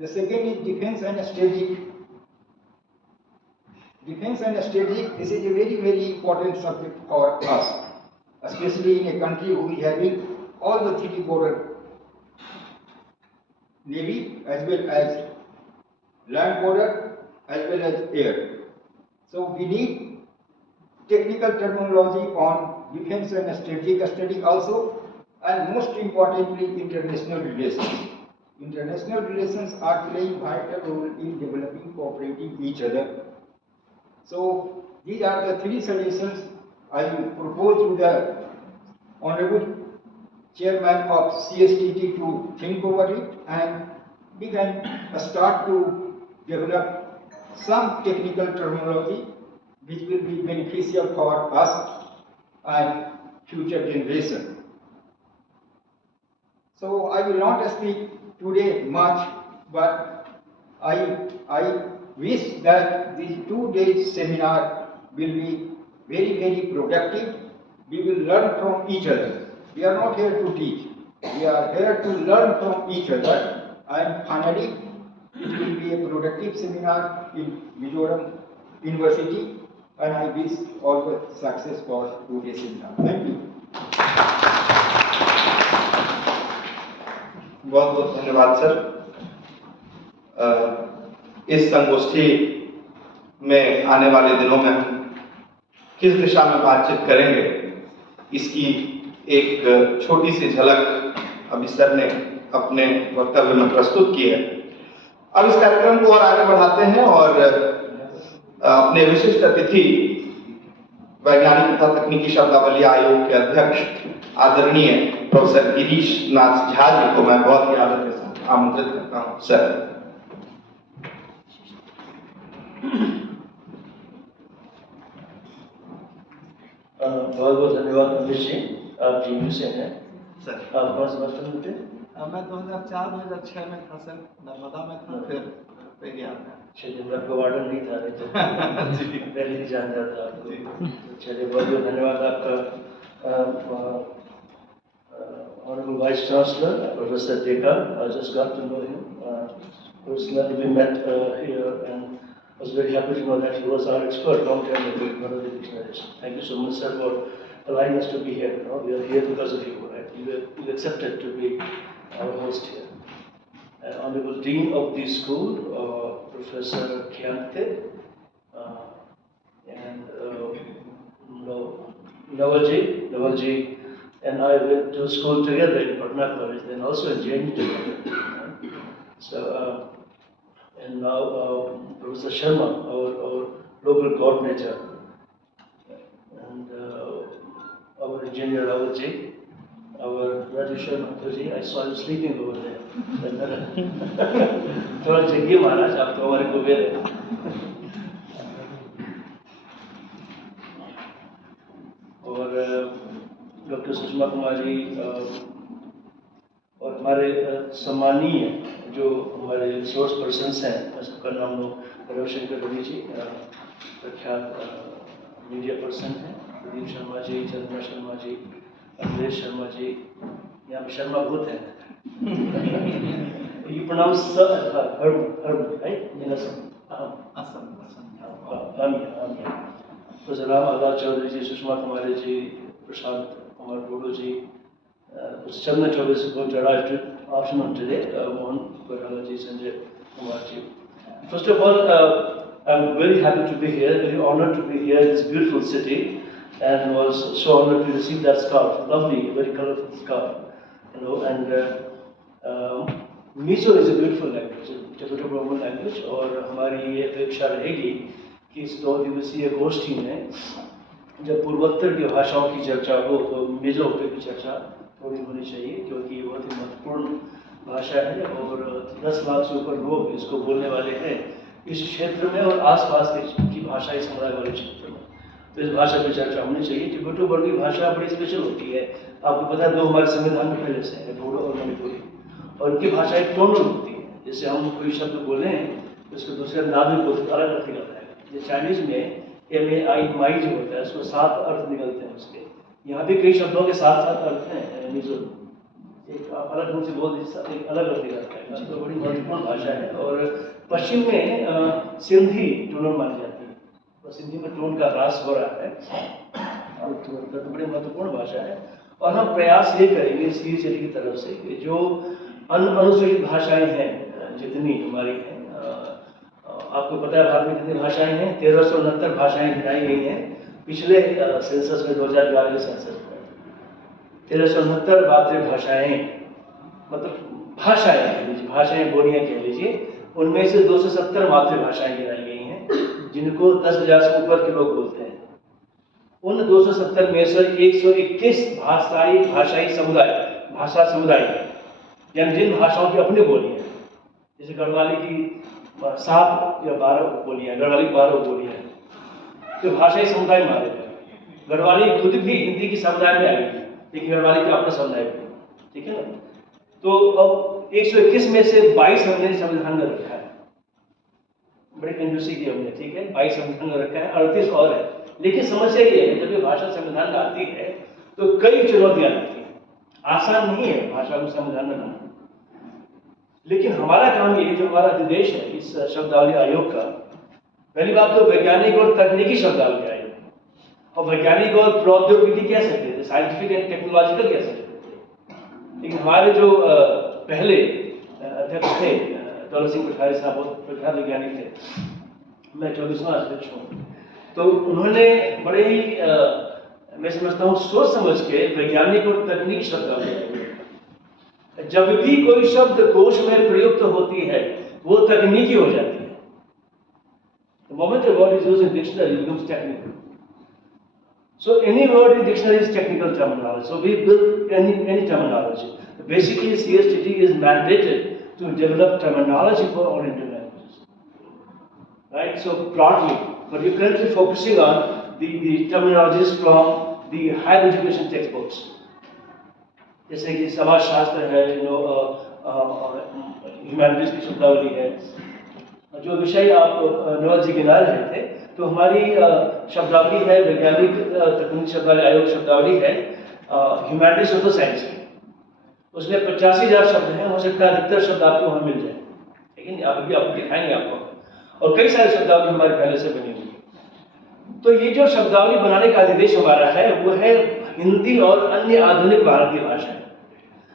The second is defense and strategic. Defense and strategic, this is a very important subject for us, especially in a country who is having all the 3 border, navy as well as land border as well as air. So we need technical terminology on defense and strategic study also, and most importantly international relations. International relations are playing vital role in developing, cooperating each other. So these are the 3 suggestions I propose to the Honorable Chairman of CSTT to think over it, and we can start to develop some technical terminology which will be beneficial for us and future generation. So I will not speak today much, but I wish that this 2 days seminar will be very, very productive. We will learn from each other. We are not here to teach. We are here to learn from each other. And finally, it will be a productive seminar in Mizoram University. And I wish all the success for today's seminar. Thank you. बहुत बहुत धन्यवाद sir. इस संगोष्ठी में आने वाले दिनों में हम किस दिशा में बातचीत करेंगे, इसकी एक छोटी सी झलक अभी सर ने अपने वक्तव्य में प्रस्तुत की है। अब इस कार्यक्रम को और आगे बढ़ाते हैं और अपने विशिष्ट अतिथि वैज्ञानिक तथा तकनीकी शब्दावली आयोग के अध्यक्ष आदरणीय प्रोफेसर गिरीश नाथ झा जी को मैं बहुत ही आदर के साथ आमंत्रित करता हूं। सर। बहुत बहुत धन्यवाद अमित जी। आप जीयू से हैं सर। आप कौन से वर्ष में थे? मैं 2004-2006 में था सर, नर्मदा में था, फिर पेरियार में। चलिए, आपको वार्डन नहीं था, नहीं तो पहले ही जान जाता आपको। चलिए, बहुत बहुत धन्यवाद आपका। Honorable Vice Chancellor, Professor Dekar, I just got to know him personally. We met here and I was very happy to know that he was our expert long time ago in one of the dictionaries. Thank you so much, sir, for allowing us to be here. You know, we are here because of you, right? You accepted to be our host here. Honorable Dean of the school, Professor Khyante, and Navalji, and I went to school together in Patna College, then also in JNU together. So, and now Professor Sharma, our local coordinator, and our engineer Ravatji, our Raju Sharma ji, I saw him sleeping over there. थोड़ा जगिए महाराज, आप तो हमारे कुबेर हैं। और doctor Sushma Kumari और हमारे सम्मानीय जो हमारे रिसोर्स पर्सन्स हैं, सबका नाम लो। रविशंकर रवि जी प्रख्यात मीडिया पर्सन हैं, प्रदीप शर्मा जी, चंद्रमा शर्मा जी, अखिलेश शर्मा जी, यहाँ पे शर्मा बहुत हैं। You pronounce right? Professor Ram Adar Chaudhary ji, Sushma Kumari ji, Prashant Kumar Bodo ji, Chandra Chaudhary who arrived afternoon today, Mohan Koirala ji, Sanjay Kumar ji. First of all, I'm very happy to be here, very honored to be here in this beautiful city, and was so honored to receive that scarf, lovely, very colorful scarf, you know. And Mizo is a beautiful language, Tibeto-Burman language, और हमारी ये अपेक्षा रहेगी कि इस 2 दिवसीय गोष्ठी में जब पूर्वोत्तर की भाषाओं की चर्चा हो तो मिजो की चर्चा थोड़ी होनी चाहिए, क्योंकि ये बहुत ही महत्वपूर्ण भाषा है और 10 लाख से ऊपर लोग इसको बोलने वाले हैं इस क्षेत्र में और आसपास की भाषाई समुदाय वाले क्षेत्र में। तो इस भाषा पर चर्चा होनी चाहिए। टिबेटो-बर्मी भाषा बड़ी स्पेशल होती है, आपको पता है, 2 हमारे संविधान में पहले से है, बोडो और मणिपुरी, और उनकी भाषा एक टोनल होती है। जैसे हम कोई शब्द बोलें तो उसको दूसरे अंदाज में बोलते अलग अर्थ निकलता है। जैसे चाइनीज में MAI माई जो होता है उसको 7 अर्थ निकलते हैं उसके, यहाँ भी कई शब्दों के 7 अर्थ हैं। मिजो एक अलग ढंग से बोल एक अलग अर्थ निकलता है, तो बड़ी महत्वपूर्ण भाषा है। और पश्चिम में सिंधी टोनल मानी जाती है, तो सिंधी में टोन का ह्रास हो रहा है, तो बड़ी महत्वपूर्ण भाषा है। और हम प्रयास ये करेंगे इस यूनिवर्सिटी की तरफ से कि जो अनुसूचित भाषाएं हैं जितनी हमारी हैं, आपको पता है भारत में कितनी भाषाएं हैं, 1369 भाषाएं गिनाई गई हैं पिछले सेंसस में, 2011 के सेंसस में 1369 मातृ भाषाएं, मतलब भाषाएं कह लीजिए, भाषाएं बोलियां कह लीजिए, उनमें से 270 मातृभाषाएं गिनाई गई हैं जिनको 10,000 से ऊपर के लोग बोलते हैं। उन 270 में से 121 भाषाई समुदाय, भाषा समुदाय, यानी जिन भाषाओं की अपनी बोली है, जैसे गढ़वाली की 7 या 12 बोलियां, गढ़वाली की 12 बोलियां हैं, तो भाषाई समुदाय माने गए। गढ़वाली खुद भी हिंदी की समुदाय में आई है, लेकिन गढ़वाली का अपना समुदाय भी, ठीक है ना। तो अब 121 में से 22 हमने संविधान में रखा है, बड़ी कंजूसी की हमने, ठीक है, 22 संविधान में रखा है, 38 और है लेकिन समस्या ये है जब ये भाषा संविधान में आती है तो कई चुनौतियां आती हैं। आसान नहीं है भाषा को संविधान में लाना, लेकिन हमारा काम ये जो हमारा निर्देश है इस शब्दावली आयोग का, पहली बात तो वैज्ञानिक और तकनीकी शब्दावली आयोग, और वैज्ञानिक और प्रौद्योगिकी कह सकते थे, साइंटिफिक एंड टेक्नोलॉजिकल कह सकते थे। लेकिन हमारे जो पहले अध्यक्ष थे दौलत सिंह कोठारी साहब, बहुत प्रख्यात वैज्ञानिक थे, मैं 24वां अध्यक्ष हूँ, तो उन्होंने बड़े ही मैं समझता हूँ सोच समझ के वैज्ञानिक और तकनीकी शब्दावली, जब भी कोई शब्द कोश में प्रयुक्त होती है वो तकनीकी हो जाती है। The moment a word is used in dictionary, it becomes technical. So any word in dictionary is technical terminology. So we build any terminology. Basically, CSTT is mandated to develop terminology for all Indian languages, right? So broadly, but we're currently focusing on the terminologies from the higher education textbooks. जैसे कि समाजशास्त्र है, humanities की शब्दावली है, जो विषय आप नवल जी गिना रहे थे, तो हमारी शब्दावली है वैज्ञानिक तकनीकी शब्दावली आयोग शब्दावली है ह्यूमैनिटीज सोशल साइंस की। उसमें 85,000 शब्द हैं, हो सकता है अधिकतर शब्द आपको वहाँ मिल जाए, लेकिन अभी आपको दिखाएंगे आपको, और कई सारे शब्दावली हमारे पहले से बनी हुई है। तो ये जो शब्दावली बनाने का निर्देश हमारा है वो है हिंदी और अन्य आधुनिक भारतीय भाषाएं।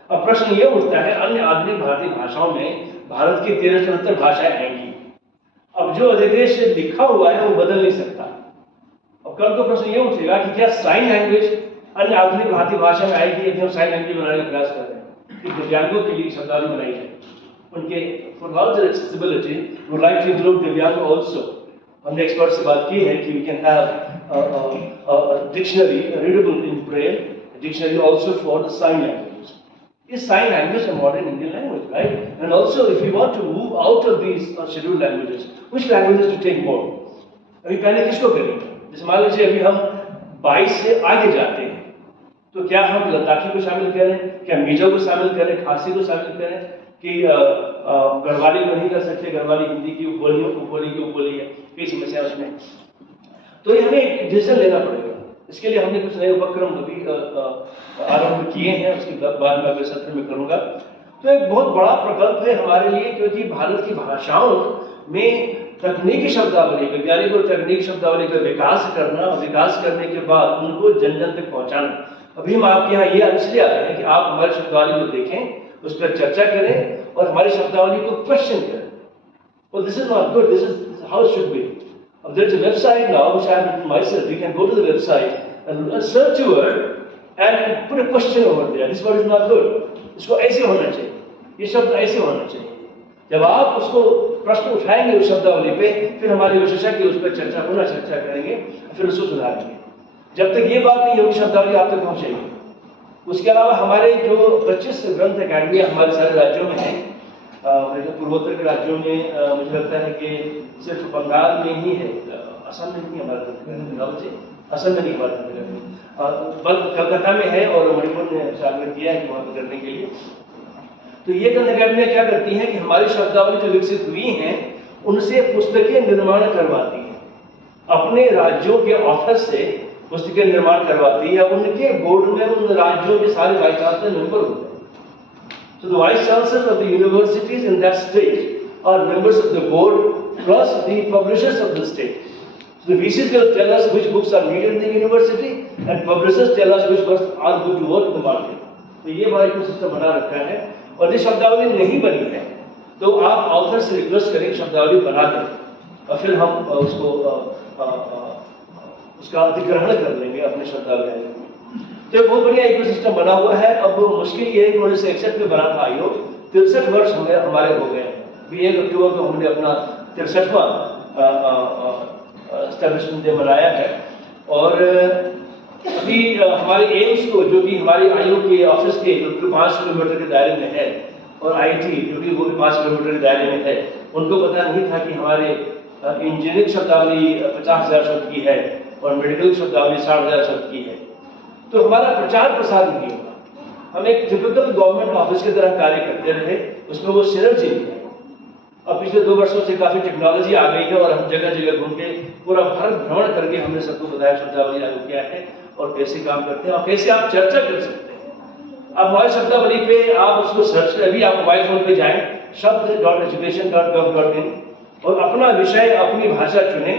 अब प्रश्न ये उठता है अन्य आधुनिक भारतीय भाषाओं में भारत की 1374 भाषाएं आएंगी। अब जो अधिदेश लिखा हुआ है वो बदल नहीं सकता। अब कल को प्रश्न ये उठेगा कि क्या साइन लैंग्वेज अन्य आधुनिक भारतीय भाषा में आएगी? यदि हम साइन लैंग्वेज बनाने का प्रयास कर रहे हैं कि दिव्यांगों के लिए शब्दावली बनाई जाए, उनके for larger accessibility would like to include दिव्यांग also। हमने एक्सपर्ट से बात की है कि we can have a dictionary readable in braille, a dictionary also for the sign language. Is sign language a modern Indian language, right? And also, if we want to move out of these scheduled languages, which languages to take more? अभी पहले किसको करेंगे? जैसे मान लीजिए अभी हम 22 से आगे जाते हैं, तो क्या हम लद्दाखी को शामिल करें, क्या मिजो को शामिल करें, खासी को शामिल करें, कि गढ़वाली को नहीं कर सकते? गढ़वाली हिंदी की उपबोली की उपबोली है, कई समस्या उसमें। तो ये हमें एक डिसीजन लेना पड़ेगा। इसके लिए हमने कुछ नए उपक्रम अभी आरंभ किए हैं, उसके बाद मैं अगले सत्र में करूंगा। तो एक बहुत बड़ा प्रकल्प है हमारे लिए, क्योंकि भारत की भाषाओं में तकनीकी शब्दावली, वैज्ञानिक और तकनीकी शब्दावली का विकास करना, और विकास करने के बाद उनको जन जन तक पहुंचाना। अभी हम आपके यहाँ ये इसलिए आए हैं कि आप हमारी शब्दावली को देखें, उस पर चर्चा करें और हमारी शब्दावली को क्वेश्चन करें। Well, this is not good. This is how it should be. There is a website now which I have written myself. You can go to the website and search a word and put a question over there. This word is not good. इसको ऐसे होना चाहिए, ये शब्द ऐसे होना चाहिए। जब आप उसको प्रश्न उठाएंगे उस शब्दावली पे, फिर हमारे विशेषज्ञ उस पर पुनः चर्चा करेंगे, फिर उसको सुधारेंगे। जब तक ये बात नहीं होगी शब्दावली आप तक पहुंचेगी। उसके अलावा हमारे जो 25 ग्रंथ अकेडमियाँ हमारे सारे राज्यों में हैं, पूर्वोत्तर के राज्यों में मुझे लगता है कि सिर्फ बंगाल में ही है, असम में नहीं हमारा असम में नहीं हमारा, कलकत्ता में है और मणिपुर ने शामिल किया है वहाँ पर करने के लिए। तो ये ग्रंथ अकेडमियाँ क्या करती हैं कि हमारी शब्दावली जो विकसित हुई हैं उनसे पुस्तकें निर्माण करवाती हैं, अपने राज्यों के ऑथर से पुस्तकें निर्माण करवाती है, उनके बोर्ड में उन राज्यों के सारे वाइस चांसलर मेंबर होते हैं। So the vice chancellors of the universities in that state are members of the board plus the publishers of the state. So the VCs will tell us which books are needed in the university and publishers tell us which books are good to work in the market. तो ये बड़ा एक system बना रखा है। और ये शब्दावली नहीं बनी है तो आप ऑथर से रिक्वेस्ट करें शब्दावली बना दें और फिर हम उसको उसका अधिग्रहण कर लेंगे अपने शब्दावली में। तो एक बहुत बढ़िया इकोसिस्टम बना हुआ है। अब मुश्किल ये है कि 1961 में बना था आयोग, 63 वर्ष हमारे हो गए। अभी 1 अक्टूबर को हमने अपना 63वां एस्टेब्लिशमेंट डे मनाया है। और अभी हमारे एम्स को, जो कि हमारे आयोग के ऑफिस के जो 5 किलोमीटर के दायरे में है, और आईटी जो कि वो भी 5 किलोमीटर के दायरे में है, उनको पता नहीं था कि हमारे इंजीनियरिंग शब्दावली 50,000 शब्द की है और मेडिकल शब्दावली 60,000 शब्द की है। तो हमारा प्रचार प्रसार नहीं होगा। हम एक टिपिकल गवर्नमेंट ऑफिस की तरह कार्य करते रहे, उसमें वो सिनर्जी नहीं है। अब पिछले 2 वर्षों से काफ़ी टेक्नोलॉजी आ गई है और हम जगह जगह घूम के पूरा भारत भ्रमण करके हमने सबको बताया शब्दावली आयोग क्या है और कैसे काम करते हैं और कैसे आप चर्चा कर सकते हैं। अब मोबाइल शब्दावली पे आप उसको सर्च अभी आप मोबाइल फोन पे जाएं शब्द.education.gov.in और अपना विषय अपनी भाषा चुनें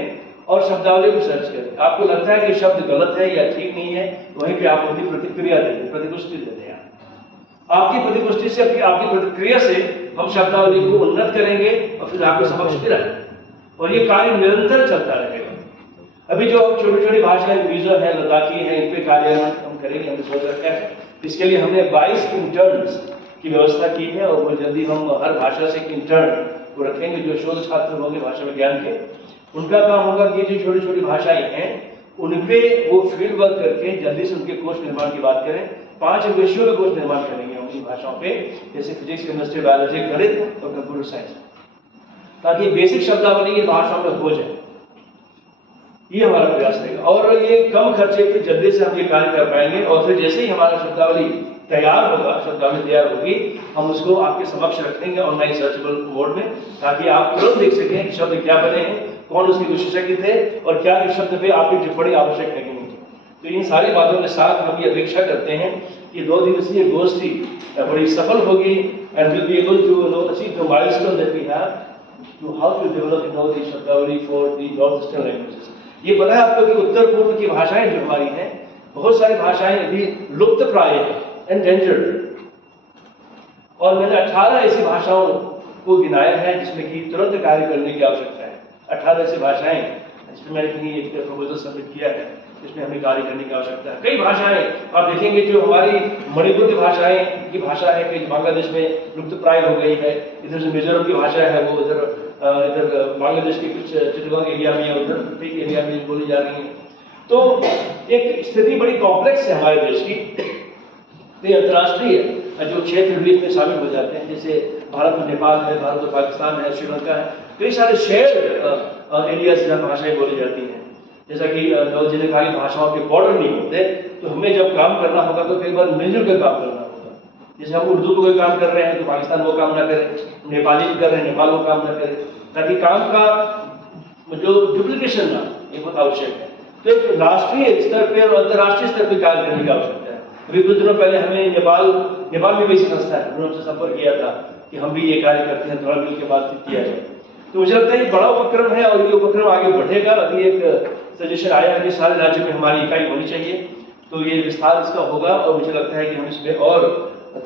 और शब्दावली को सर्च करें। आपको लगता है कि शब्द गलत है या ठीक नहीं है, वहीं पे आप अपनी प्रतिक्रिया दें, प्रतिपुष्टि दें। आपकी प्रतिपुष्टि से आपकी प्रतिक्रिया से हम शब्दावली को उन्नत करेंगे और फिर आपके समक्ष भी रखेंगे और ये कार्य निरंतर चलता रहेगा। अभी जो छोटी छोटी भाषाएं मिजो है, लद्दाखी है, इन पे कार्य हम करेंगे, हमने सोच रखा है। इसके लिए हमने 22 इंटर्न्स की व्यवस्था की है और वो जल्दी हम हर भाषा से एक इंटर्न को रखेंगे जो शोध छात्र होंगे भाषा विज्ञान के। उनका काम होगा कि जो छोटी छोटी भाषाएं हैं उनपे वो फील्ड वर्क करके जल्दी से उनके कोर्स निर्माण की बात करें। 5 विषयों में कोर्स निर्माण करेंगे हम इन भाषाओं पे, जैसे फिजिक्स, केमिस्ट्री, बायोलॉजी, गणित और कंप्यूटर साइंस, ताकि बेसिक शब्दावली की भाषाओं में हो जाए। ये हमारा प्रयास रहेगा और ये कम खर्चे पे जल्दी से हम ये कार्य कर पाएंगे और फिर जैसे ही हमारा शब्दावली तैयार होगा, शब्दावली तैयार होगी, हम उसको आपके समक्ष रखेंगे ऑनलाइन सर्चेबल मोड में, ताकि आप तुरंत देख सकें कि शब्द क्या बने हैं, कौन उसके विशेषज्ञ थे और क्या इस शब्द पे आपकी टिप्पणी आवश्यक है कि नहीं। तो इन सारी बातों के साथ हम ये अपेक्षा करते हैं कि 2 दिवसीय गोष्ठी बड़ी सफल होगी and will be able to achieve the milestone that we have to how to develop the शब्दावली for the north eastern languages. ये पता है आपको कि उत्तर पूर्व की भाषाएं जो हमारी हैं, बहुत सारी भाषाएं अभी लुप्त प्राय हैं, एंडेंजर्ड, और मैंने 18 ऐसी भाषाओं को गिनाया है जिसमें कि तुरंत कार्य करने की आवश्यकता है। 18 ऐसी भाषाएं जिसमें मैंने कहीं एक प्रपोजल सबमिट किया है, जिसमें हमें कार्य करने की आवश्यकता है। कई भाषाएं आप देखेंगे जो हमारी मणिपुर की भाषा है कि बांग्लादेश में लुप्त प्राय हो गई है, इधर से मिजोरम की भाषा है वो इधर बांग्लादेश के कुछ चिटगांव एरिया में या उधर पीक एरिया में बोली जा रही है। तो एक स्थिति बड़ी कॉम्प्लेक्स है हमारे देश की। तो अंतर्राष्ट्रीय जो क्षेत्र भी इसमें शामिल हो जाते हैं, जैसे भारत में नेपाल है, भारत में पाकिस्तान है, श्रीलंका है, कई सारे शेयर एरियाज जहाँ भाषाएं बोली जाती हैं। जैसा कि नवल जी ने कहा कि भाषाओं के बॉर्डर नहीं होते, तो हमें जब काम करना होगा तो कई बार मिलजुल कर काम करना होगा। जैसे हम उर्दू को कोई काम कर रहे हैं तो पाकिस्तान वो काम ना करे, नेपाली भी कर रहे हैं नेपाल वो काम ना करे, ताकि काम का जो डुप्लीकेशन ना, ये बहुत आवश्यक है। तो एक राष्ट्रीय स्तर पर और अंतर्राष्ट्रीय स्तर पर कार्य करने की आवश्यकता है। अभी कुछ दिनों पहले हमें नेपाल में भी ऐसी संस्था है, उन्होंने हमसे संपर्क किया था कि हम भी ये कार्य करते हैं, थोड़ा मिलकर बातचीत किया जाए। तो मुझे लगता है ये बड़ा उपक्रम है और ये उपक्रम आगे बढ़ेगा। अभी एक सजेशन आया है कि सारे राज्यों में हमारी इकाई होनी चाहिए, तो ये विस्तार इसका होगा और मुझे लगता है कि हम इसमें और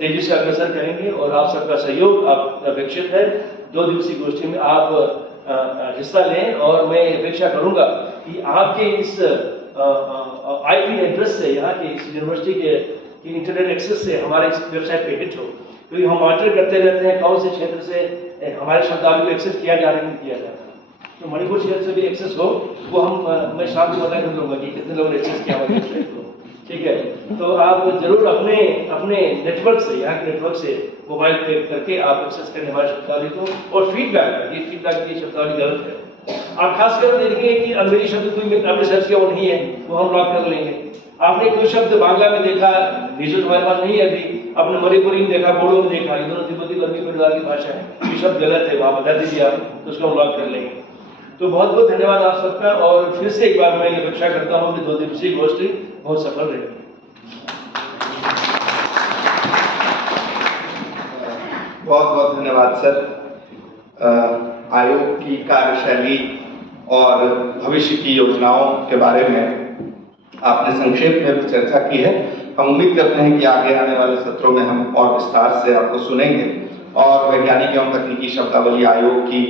तेजी से अग्रसर करेंगे और आप सबका सहयोग आप अपेक्षित है। 2 दिवसीय गोष्ठी में आप हिस्सा लें और मैं अपेक्षा करूंगा कि आपके इस IP एड्रेस से, यहाँ के इस यूनिवर्सिटी के इंटरनेट एक्सेस से हमारे इस वेबसाइट पे हिट हो, क्योंकि हम मॉनिटर करते रहते हैं कौन से क्षेत्र से हमारे शब्दावली को एक्सेस किया जा रहा है, नहीं किया जा रहा है। तो मणिपुर क्षेत्र से भी एक्सेस हो, वो मैं शाम को पता कर दूंगा कि कितने लोगों ने एक्सेस किया हमारे वेबसाइट को, ठीक है। तो आप जरूर अपने नेटवर्क से, यहाँ के नेटवर्क से मोबाइल पे करके आप एक्सेस करें हमारे शब्दावली को और फीडबैक, ये फीडबैक की शब्दावली गलत है। आप खासकर देखेंगे कि अंग्रेजी शब्द कोई आपने सर्च किया वो नहीं है, वो हम ब्लॉक कर लेंगे। आपने कोई शब्द बांग्ला में देखा, विजुअल हमारे पास नहीं है अभी, आपने मणिपुरी में देखा, बोडो में देखा, ये दोनों तिब्बती वर्मी परिवार की भाषा है, ये शब्द गलत है, वहाँ बता दीजिए आप, तो उसको हम ब्लॉक कर लेंगे। तो बहुत बहुत धन्यवाद आप सबका और फिर से एक बार मैं ये अपेक्षा करता हूँ कि 2 दिवसीय गोष्ठी बहुत सफल रहेगी। बहुत बहुत धन्यवाद सर। आयोग की कार्यशैली और भविष्य की योजनाओं के बारे में आपने संक्षेप में चर्चा की है। हम उम्मीद करते हैं कि आगे आने वाले सत्रों में हम और विस्तार से आपको सुनेंगे और वैज्ञानिक एवं तकनीकी शब्दावली आयोग की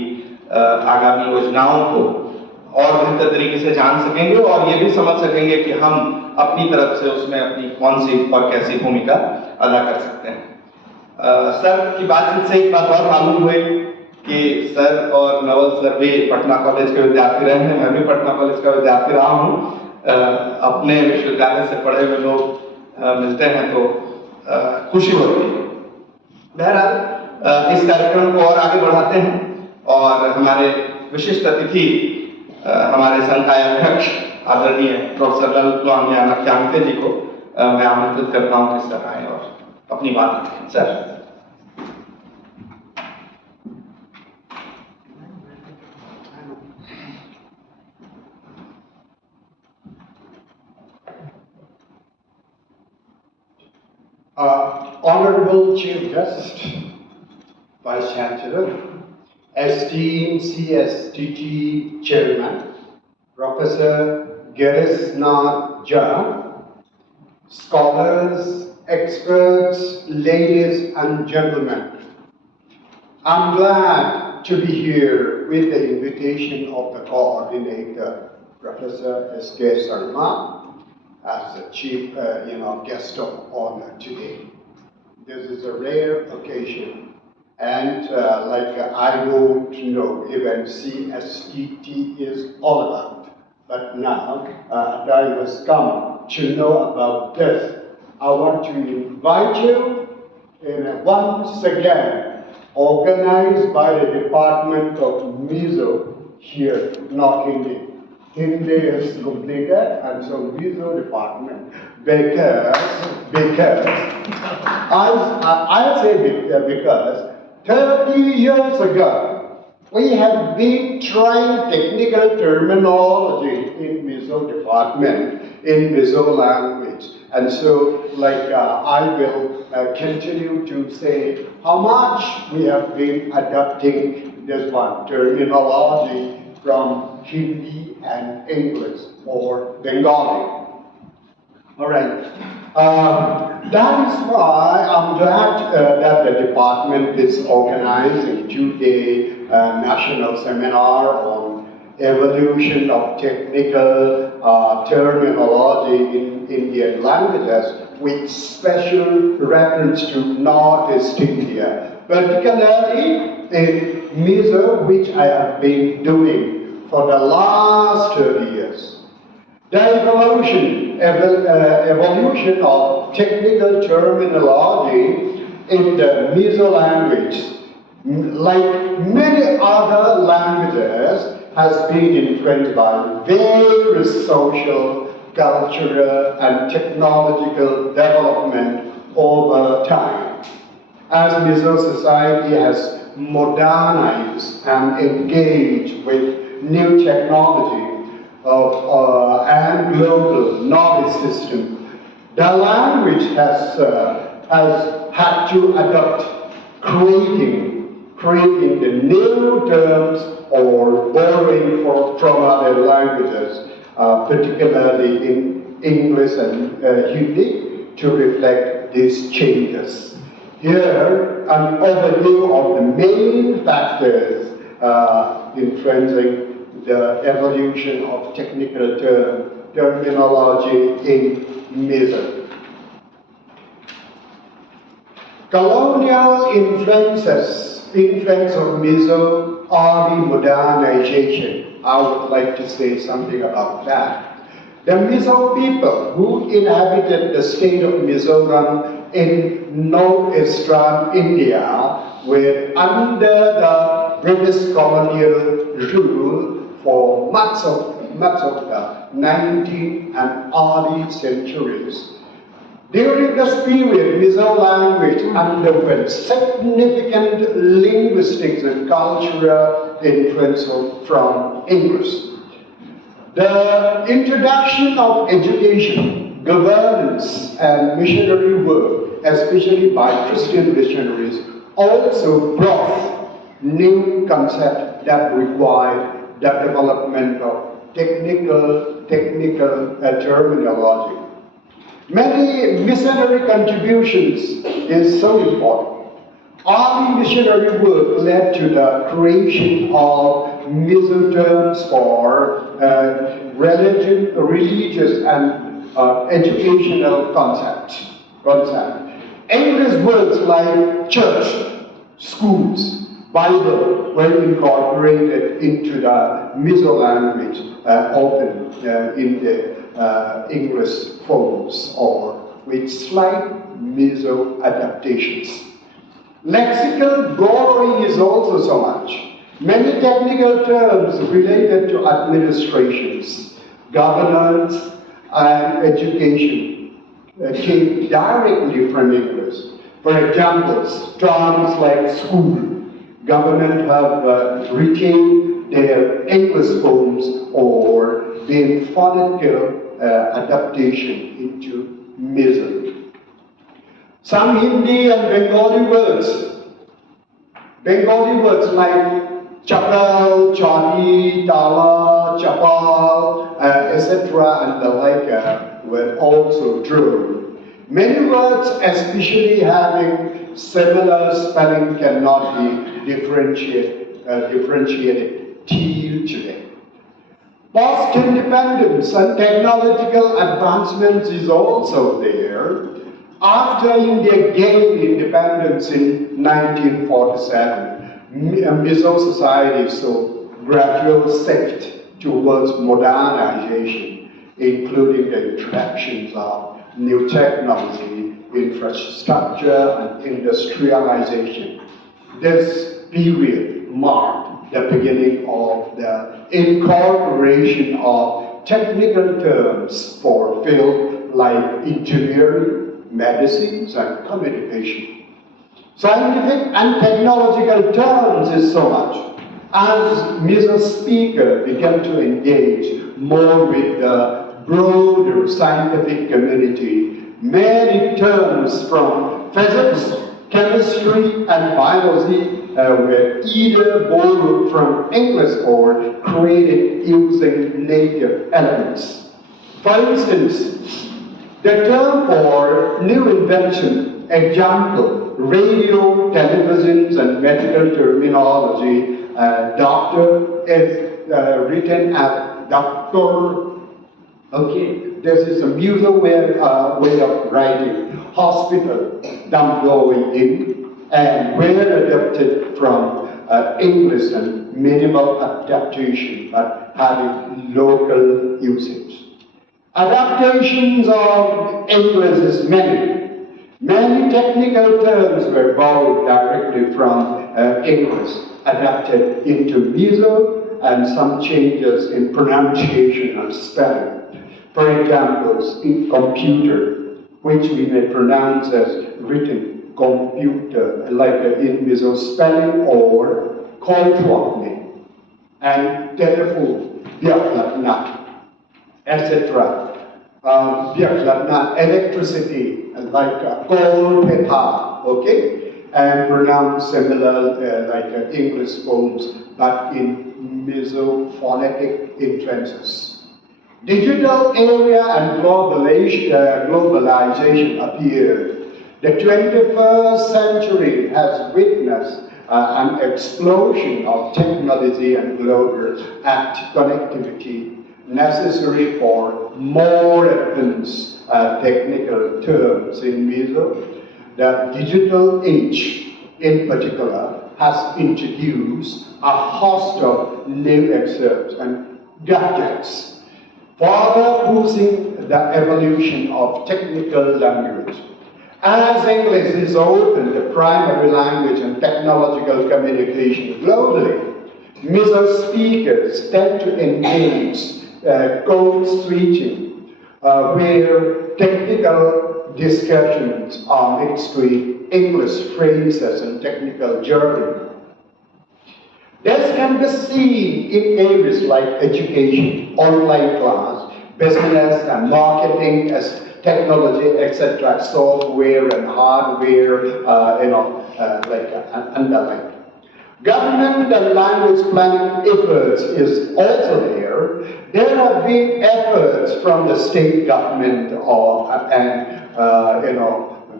आगामी योजनाओं को और बेहतर तरीके से जान सकेंगे और ये भी समझ सकेंगे कि हम अपनी तरफ से उसमें अपनी कौन सी और कैसी भूमिका अदा कर सकते हैं। सर की बातचीत से एक बात और मालूम हुई कि सर और नवल सर भी पटना कॉलेज के विद्यार्थी रहे हैं, मैं भी पटना कॉलेज का विद्यार्थी रहा हूँ। अपने विश्वविद्यालय से पढ़े हुए लोग मिलते हैं तो खुशी होती है। बहरहाल इस कार्यक्रम को और आगे बढ़ाते हैं और हमारे विशिष्ट अतिथि हमारे संकाय अध्यक्ष आदरणीय प्रोफेसर ललित नख्यांते जी को मैं आमंत्रित करता हूँ कि सर आए और अपनी बात रखें। Sir. Honorable Chief Guest, Vice Chancellor, esteemed CSTG Chairman, Professor Garisnath Jha, scholars, experts, ladies and gentlemen, I'm glad to be here with the invitation of the coordinator, Professor S.K. Sarma, as the chief guest of honor today. This is a rare occasion, and I don't know even CSTT is all about. But now time has come to know about this. I want to invite you once again, organized by the Department of Mizo here, not Hindi. Hindi is completed, and so Mizo department, because I'll say because 30 years ago, we have been trying technical terminology in Mizo department, in Mizo language. And so, I will continue to say how much we have been adapting this one, terminology from Hindi and English or Bengali. All right. That is why I'm glad that the department is organizing two-day national seminar on evolution of technical terminology in Indian languages with special reference to Northeast India, particularly in Mizo, which I have been doing for the last 30 years. The evolution of technical terminology in the Mizo language, like many other languages, has been influenced by various social, cultural, and technological development over time. As Mizo society has modernized and engaged with new technology and global knowledge system, the language has had to adapt, creating the new terms or borrowing from other languages, particularly in English and Hindi, to reflect these changes. Here, an overview of the main factors influencing the evolution of technical terminology in Mizo. Colonial influence of Mizo early modernization. I would like to say something about that. The Mizo people who inhabited the state of Mizoram in northeastern India were under the British colonial rule for much of the 19th and early centuries. During this period, Mizo language underwent significant linguistic and cultural influence from English. The introduction of education, governance, and missionary work, especially by Christian missionaries, also brought new concepts that required the development of technical terminology. Many missionary contributions is so important. Early missionary work led to the creation of Mizo terms for religious and educational concepts. English words like church, schools, Bible were incorporated into the Mizo language, often in the English forms or with slight Mizo adaptations. Lexical borrowing is also so much. Many technical terms related to administrations, governance, and education came directly from English. For example, terms like school, government have retained their English forms or their phonetical adaptation into Mizo. Some Hindi and Bengali words like chapel, chani, tala, chapal, etc. and the like were also drawn. Many words, especially having similar spelling, cannot be differentiated till today. Post-independence and technological advancements is also there. After India gained independence in 1947, Mizo society saw gradual shift towards modernization, including the introductions of new technology, infrastructure, and industrialization. This period marked the beginning of the incorporation of technical terms for fields like engineering, medicines, and communication. Scientific and technological terms is so much. As Mr. Speaker began to engage more with the broader scientific community, many terms from physics, chemistry, and biology were either borrowed from English or created using native elements. For instance, the term for new invention, example, radio, televisions, and medical terminology, doctor is written as doctor. Okay, this is a musical way of writing. Hospital, them going in, and were adapted from English and minimal adaptation, but having local usage. Adaptations of English is many. Many technical terms were borrowed directly from English, adapted into Mizo, and some changes in pronunciation and spelling. For example, in computer, which we may pronounce as written computer, like in Mizo spelling, or kontrokne, and telephone, vyaklatna, etc. Vyaklatna, electricity, like coal peta, okay, and pronounced similar like English forms, but in Mizo phonetic influences. Digital area and globalization appeared. The 21st century has witnessed an explosion of technology and global connectivity necessary for more advanced technical terms in Mizo. The digital age, in particular, has introduced a host of new excerpts and gadgets, further pushing the evolution of technical language. As English is often the primary language in technological communication globally, Mizo speakers tend to engage code switching, where technical discussions are mixed with English phrases and technical jargon. This can be seen in areas like education, online class, business and marketing, as technology, etc., software and hardware, and the like. Government and language planning efforts is also there. There have been efforts from the state government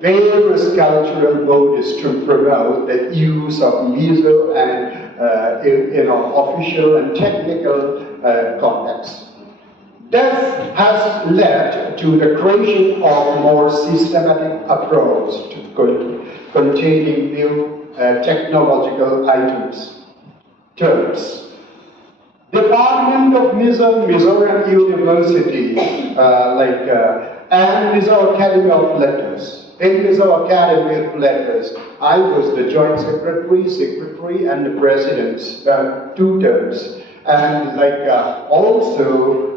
various cultural bodies to promote the use of Mizo and official and technical contexts. This has led to the creation of a more systematic approach to containing new technological terms. Department of Mizoram University, and Mizo Academy of Letters. In Mizo Academy of Letters, I was the joint secretary, and the president's 2 terms. And also,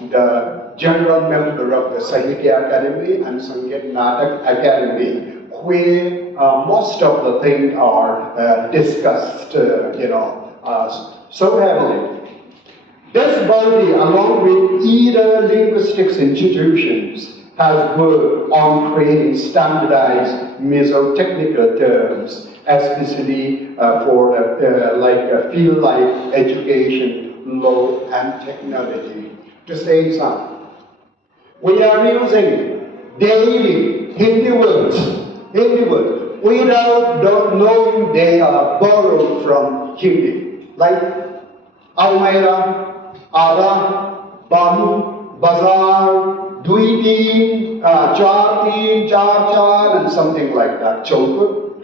the general member of the Sahitya Academy and Sangeet Natak Academy, where most of the things are discussed, so heavily. This body, along with either linguistics institutions, has worked on creating standardized Mizo-technical terms, especially for field life education, law, and technology. To say some, we are using daily Hindi words without knowing they are borrowed from Hindi, like Almaira, Ada, Bahu, Bazaar, Duitin, Chartin, Char, and something like that. Chokut,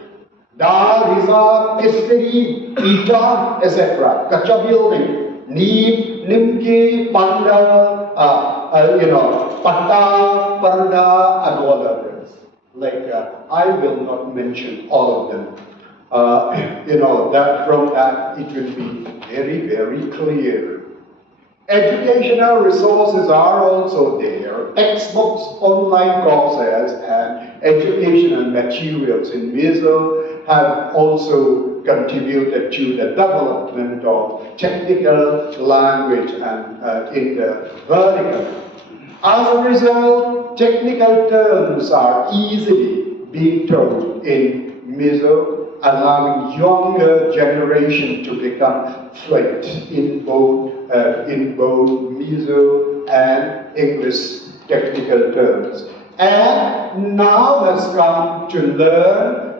Dar, Rizab, Istri, Ita, etc. Kacha building, Neem, Nimki, Panda, Patta, Parda, and all others. I will not mention all of them. That from that it will be very, very clear. Educational resources are also there. Textbooks, online courses, and educational materials in Mizo have also contributed to the development of technical language and in the vernacular. As a result, technical terms are easily being taught in Mizo, allowing younger generation to become fluent in both Mizo and English technical terms. And now has come to learn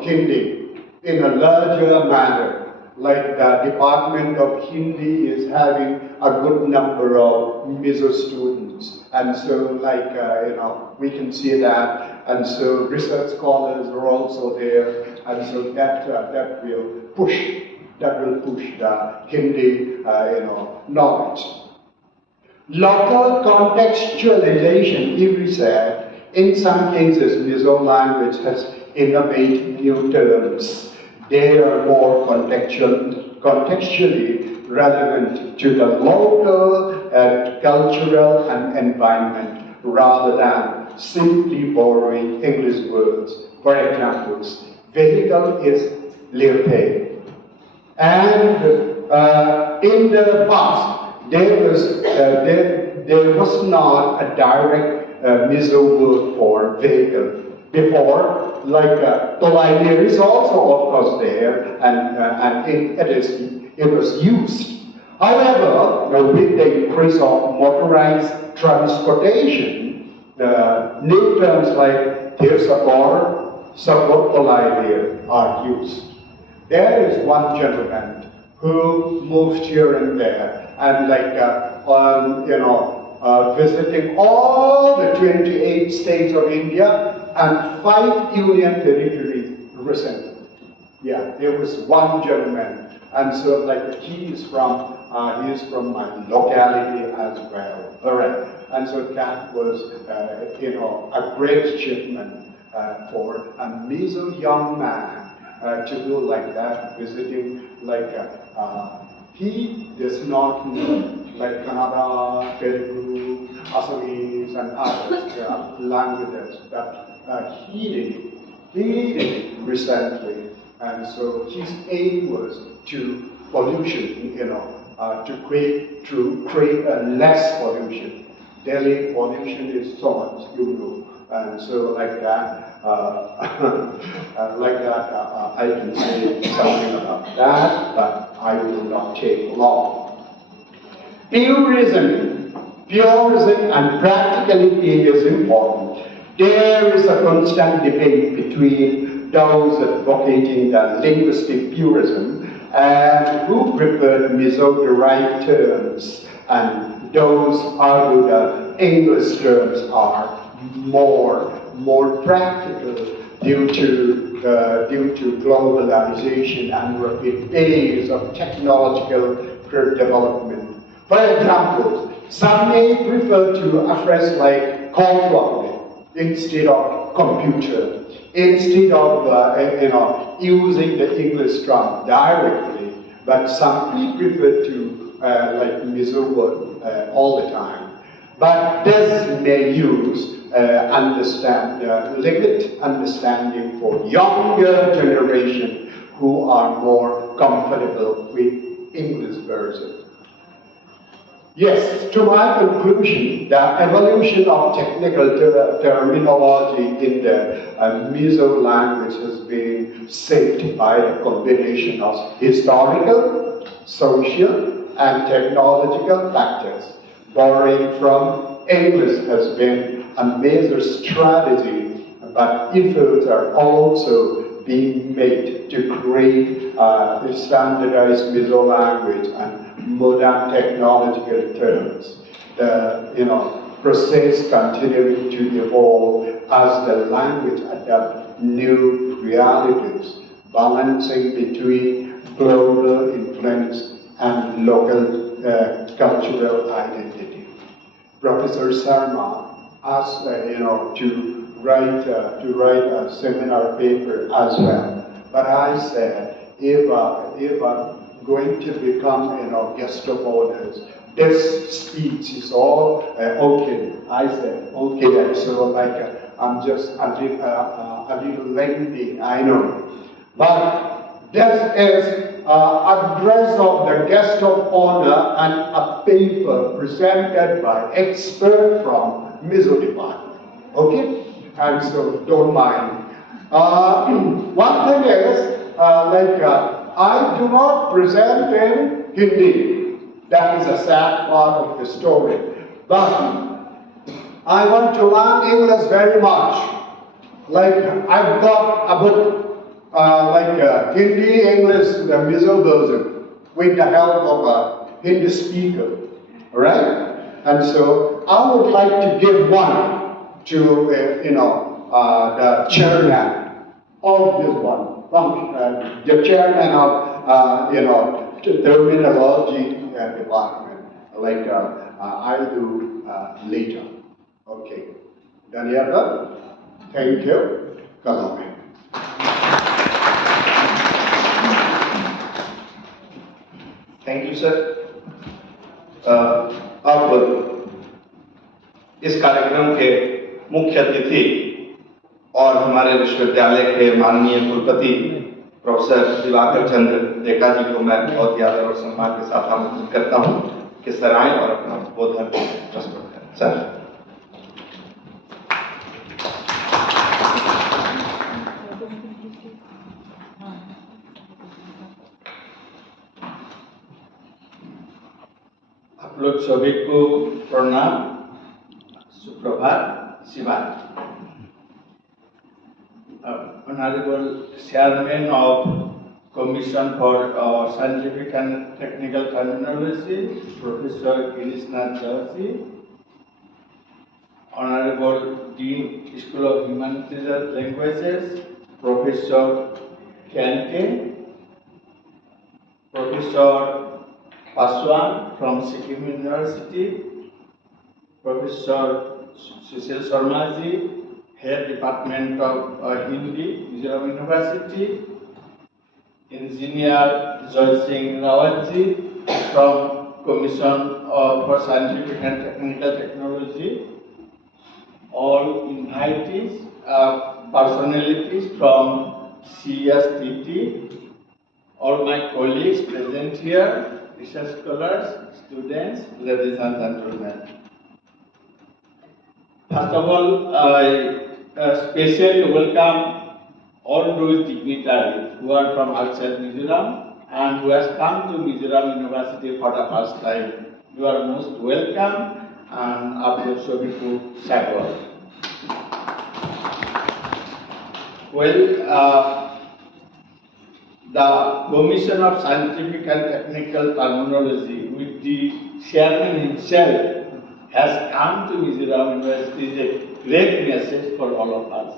Hindi in a larger manner. Like the Department of Hindi is having a good number of Mizo students, and so we can see that, and so research scholars are also there, and so that will push the Hindi knowledge. Local contextualization, if we said, in some cases Mizo language has innovated new terms. They are more contextually relevant to the local cultural and environment rather than simply borrowing English words. For example, vehicle is lirte. And in the past, there was not a direct Mizo word for vehicle. Before, Tolaidir is also of course there, and it was used. However, with the increase of motorized transportation, the new terms like Tirsapor, Sapor, Tolaidir are used. There is one gentleman who moved here and there, and visiting all the 28 states of India and 5 union territories recently. Yeah, there was one gentleman, and so he is from my locality as well. All right, and so that was a great achievement for a Mizo young man to do like that, visiting he does not know Kannada, Telugu, Assamese, and other languages that he did recently, and so his aim was to pollution, to create a less pollution. Delhi pollution is so much, and so I can say something about that, but I will not take long. Purism and practicality is important. There is a constant debate between those advocating the linguistic purism and who prefer Mizo-derived terms, and those argue that English terms are more practical due to globalization and rapid pace of technological development. For example, some may prefer to a phrase like call instead of computer, instead of using the English term directly, but some people prefer to Mizo word all the time. But this may use limited understanding for younger generation who are more comfortable with English version. Yes, to my conclusion, the evolution of technical terminology in the Mizo language has been shaped by a combination of historical, social, and technological factors. Borrowing from English has been a major strategy, but efforts are also being made to create a standardized Mizo language and modern technological terms. The process continuing to evolve as the language adapts new realities, balancing between global influence and local cultural identity. Professor Sharma asked to write a seminar paper as well, but I said if I'm going to become guest of honors, this speech is all okay. I said okay, and so I'm just a little lengthy, I know, but this is address of the guest of honor and a paper presented by expert from Mizo department. Okay, and so don't mind. One thing is I do not present in Hindi. That is a sad part of the story. But I want to learn English very much. I've got a book, Hindi English, the Mizo version, with the help of a Hindi speaker. Alright? And so I would like to give one to the chairman of this one. The chairman of terminology department, I'll do later. Okay. Danyada, thank you. Kalame. Thank you sir. अब इस कार्यक्रम के मुख्य अतिथि और हमारे विश्वविद्यालय के माननीय कुलपति प्रोफेसर दिवाकर चंद्र डेका जी को मैं बहुत ही आदर और सम्मान के साथ आमंत्रित करता हूं कि सर आएं और अपना उद्बोधन प्रस्तुत करें। सर। आप लोग सभी को प्रणाम, सुप्रभात, शिवाय। Honorable Chairman of Commission for Scientific and Technical Terminology, Professor Girish Joshi, Honorable Dean, School of Humanities and Languages, Professor Kente, Professor Paswan from Sikkim University, Professor Sushil Sharma-ji, Head Department of Hindi, Mizoram University, Engineer Joy Singh Rawat-ji from Commission for Scientific and Technical Technology, all invitees, personalities from CSTT, all my colleagues present here, research scholars, students, ladies and gentlemen. First of all, I especially welcome all those dignitaries who are from outside Mizoram and who has come to Mizoram University for the first time. You are most welcome and आप लोग सभी को स्वागत। Well, the Commission of Scientific and Technical Terminology with the chairman himself has come to Mizoram University is a great message for all of us.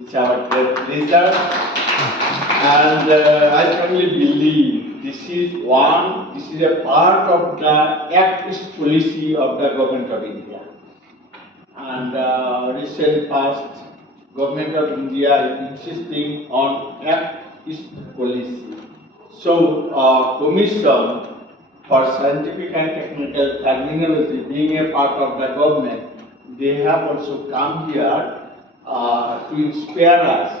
It's our great pleasure, and I strongly believe this is a part of the Act-East policy of the Government of India. And recent past, Government of India is insisting on Act-East policy. So, Commission for Scientific and Technical Terminology, being a part of the government, they have also come here to inspire us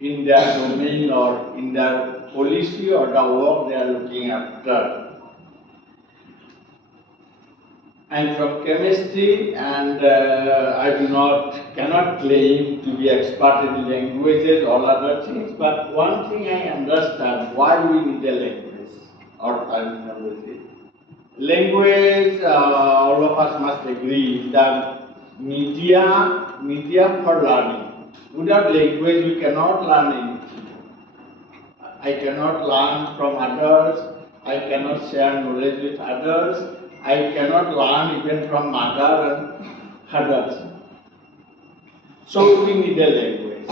in their domain or in their policy or the work they are looking after. I'm from chemistry, and cannot claim to be expert in languages or other things. But one thing I understand: why we need a language or terminology. Language, all of us must agree that medium for learning. Without language, we cannot learn anything. I cannot learn from others. I cannot share knowledge with others. I cannot learn even from mother and others. So we need a language.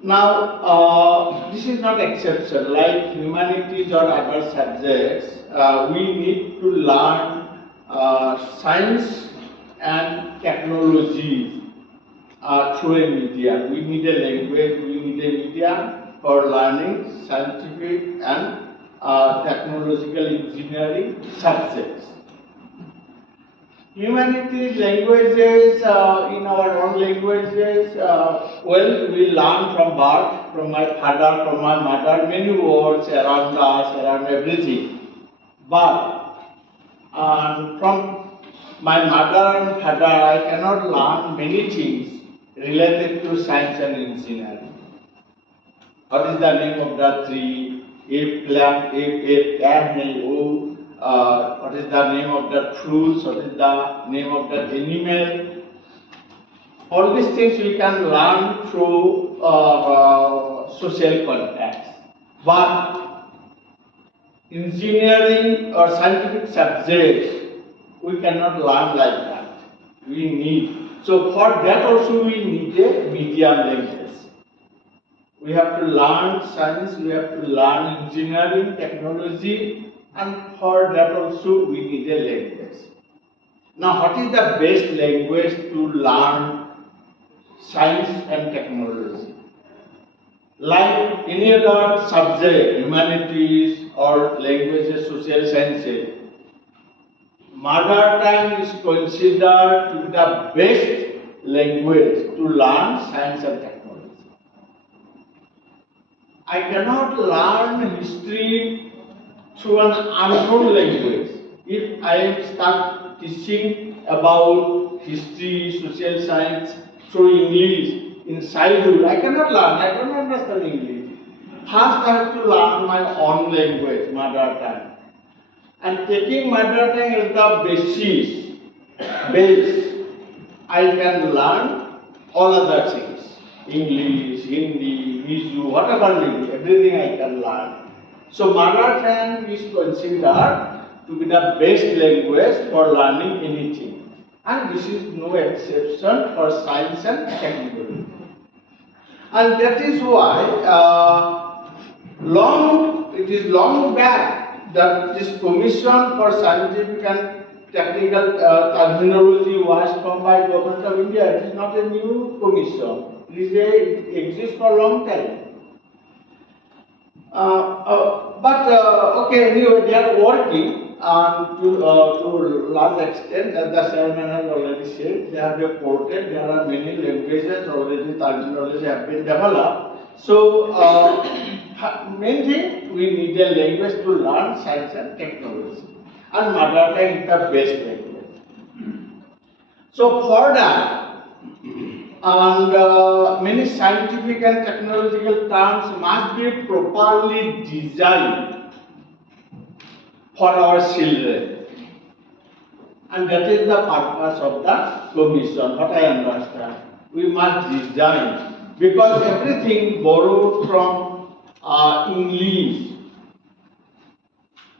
Now, this is not exception. Like humanities or other subjects, we need to learn science and technology through a medium. We need a language, we need a medium for learning scientific and technological engineering subjects. Humanities, languages, in our own languages, we learn from birth, from my father, from my mother, many words around us, around everything. But from my mother and father, I cannot learn many things related to science and engineering. What is the name of the tree? What is the name of the fruits? What is the name of the animal? All these things we can learn through social context. But engineering or scientific subjects, we cannot learn like that. We need. So for that also we need a medium language. We have to learn science, we have to learn engineering, technology, and for that also we need a language. Now, what is the best language to learn science and technology? Like any other subject, humanities or languages, social sciences, mother tongue is considered to be the best language to learn science and technology. I cannot learn history through an unknown language. If I start teaching about history, social science through English in childhood, I cannot learn, I don't understand English. First I have to learn my own language, mother tongue. And taking mother tongue as the base, I can learn all other things. English, Hindi, Mizu, whatever language, everything I can learn. So mother tongue is considered to be the best language for learning anything. And this is no exception for science and technology. And that is why it is long back that this Commission for Scientific and Technical Terminology was formed by Government of India. It is not a new commission. It exists for a long time. Anyway, they are working to large extent, as the chairman has already said. They have reported there are many languages already, terminology have been developed. So, main thing, we need a language to learn science and technology. And mother tongue is the best language. So, for that, and many scientific and technological terms must be properly designed for our children. And that is the purpose of the commission, what I understand. We must design, because everything borrowed from English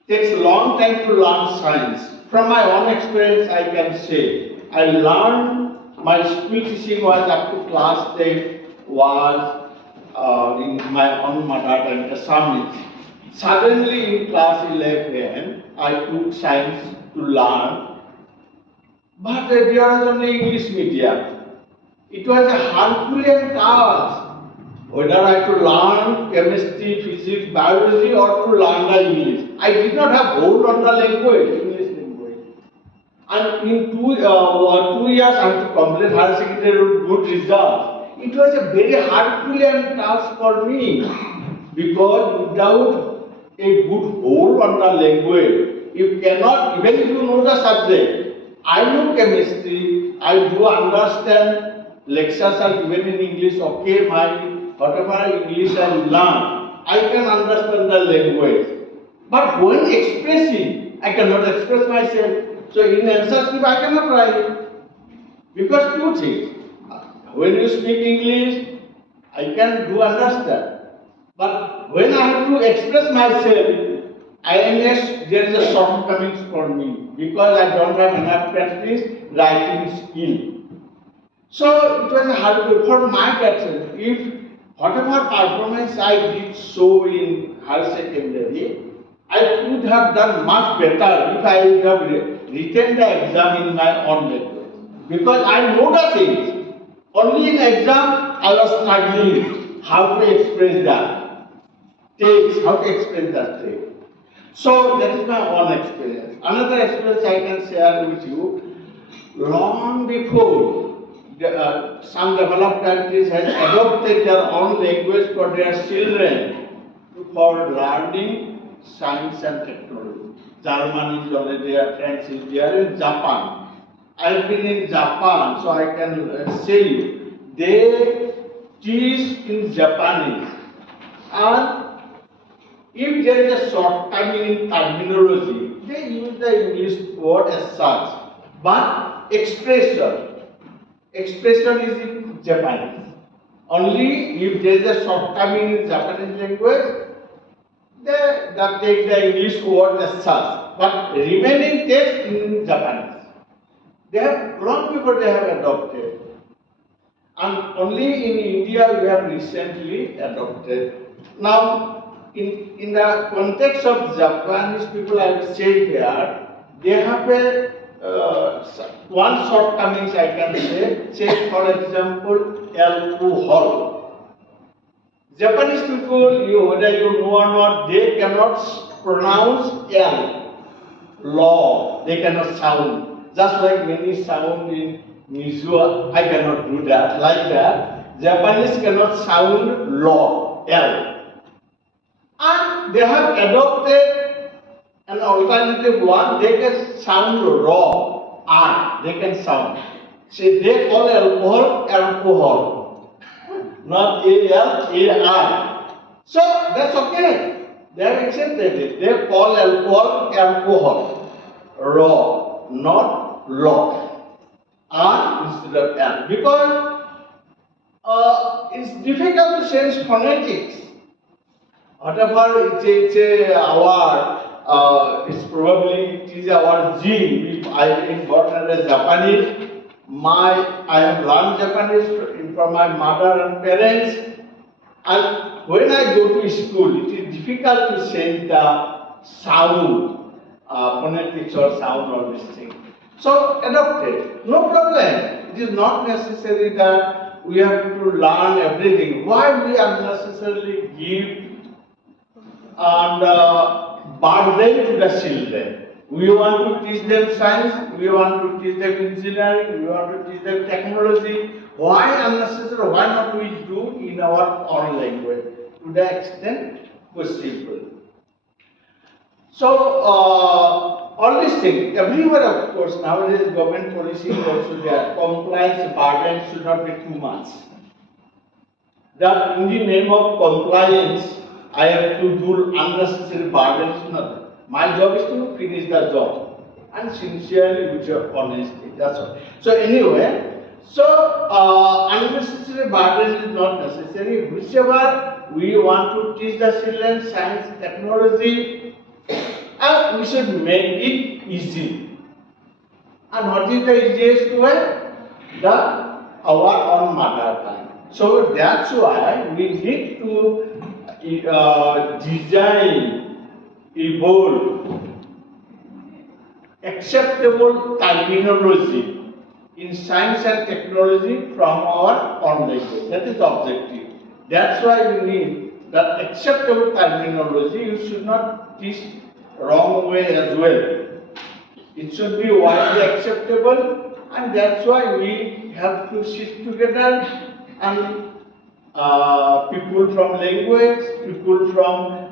takes a long time to learn science. From my own experience, I can say, I learned. My school teaching was up to class 10, was in my own mother tongue, Assamese. Suddenly in class 11, I took science to learn, but there was only English medium. It was a Herculean task, whether I to learn chemistry, physics, biology, or to learn the English. I did not have hold on the language, English language. And in 2 years, I have to complete higher secondary with good results. It was a very Herculean task for me, because without a good hold on the language, you cannot, even if you know the subject, I know chemistry, I do understand, lectures are given in English, okay, whatever English I learn, I can understand the language. But when expressing, I cannot express myself. So in answer script, I cannot write. Because two things. When you speak English, I can do understand. But when I have to express myself, there is a shortcomings for me because I don't have enough practice writing skill. So it was hard for my person. If whatever performance I did show in higher secondary, I could have done much better if I would have written the exam in my own language. Because I know the things. Only in exam I was struggling how to express that text, how to express that text. So that is my own experience. Another experience I can share with you. Long before some developed countries has adopted their own language for their children for learning science and technology. Germany is already there, France is there, in Japan. I have been in Japan, so I can say you, they teach in Japanese. And if there is a shortcoming in terminology, they use the English word as such. But expression is in Japanese. Only if there is a shortcoming in Japanese language, they take the English word as such. But remaining text in Japanese. They have long before they have adopted. And only in India we have recently adopted. Now, in the context of Japanese people, I will say here, they have a one shortcomings I can say. Say for example, alcohol. Japanese people, whether you know or not, they cannot pronounce L, law. They cannot sound. Just like many sound in Mizo, I cannot do that. Like that, Japanese cannot sound law, L. And they have adopted an alternative one, they can sound raw, R, they can sound. See, they call alcohol, not A-L, A-R. So, that's okay. They have accepted it. They call alcohol, raw, not law, R instead of L. Because it's difficult to change phonetics. Whatever it's our gene. If I am born as Japanese, I have learned Japanese from my mother and parents, and when I go to school, it is difficult to change the sound, phonetics or sound or this thing. So adopted, no problem. It is not necessary that we have to learn everything. Why we unnecessarily give and burden to the children? We want to teach them science, we want to teach them engineering, we want to teach them technology. Why unnecessary? Why not we do in our own language to the extent possible? So all these things, everywhere of course, nowadays government policy is also there. Compliance burden should not be too much. That in the name of compliance, I have to do unnecessary burdens. Nothing. My job is to finish the job and sincerely with your honesty. That's all. So anyway, unnecessary burden is not necessary. Whichever we want to teach the children science, technology, and we should make it easy. And what is the easiest way? Our own mother tongue. So that's why we need to design, evolve acceptable terminology in science and technology from our own language. That is the objective. That's why we need that acceptable terminology. You should not teach wrong way as well. It should be widely acceptable, and that's why we have to sit together and people from language, people from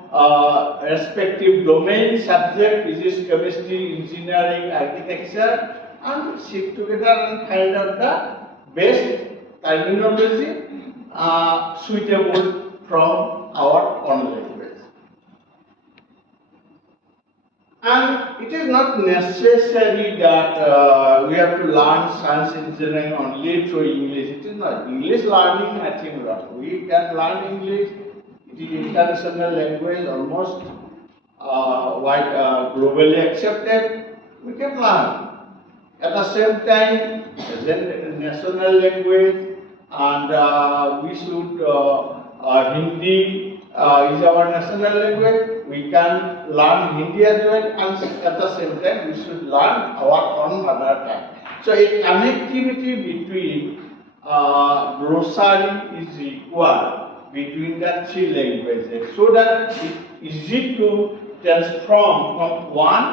respective domain subject, physics, chemistry, engineering, architecture, and sit together and find out the best terminology suitable from our own language. And it is not necessary that we have to learn science engineering only through English. It is not. English learning, I think, we can learn English. It is international language, almost globally accepted. We can learn. At the same time, as a national language, and we should Hindi is our national language. We can learn Hindi as well, and at the same time, we should learn our own mother tongue. So, a connectivity between glossary is required between the three languages, so that it is easy to transform from one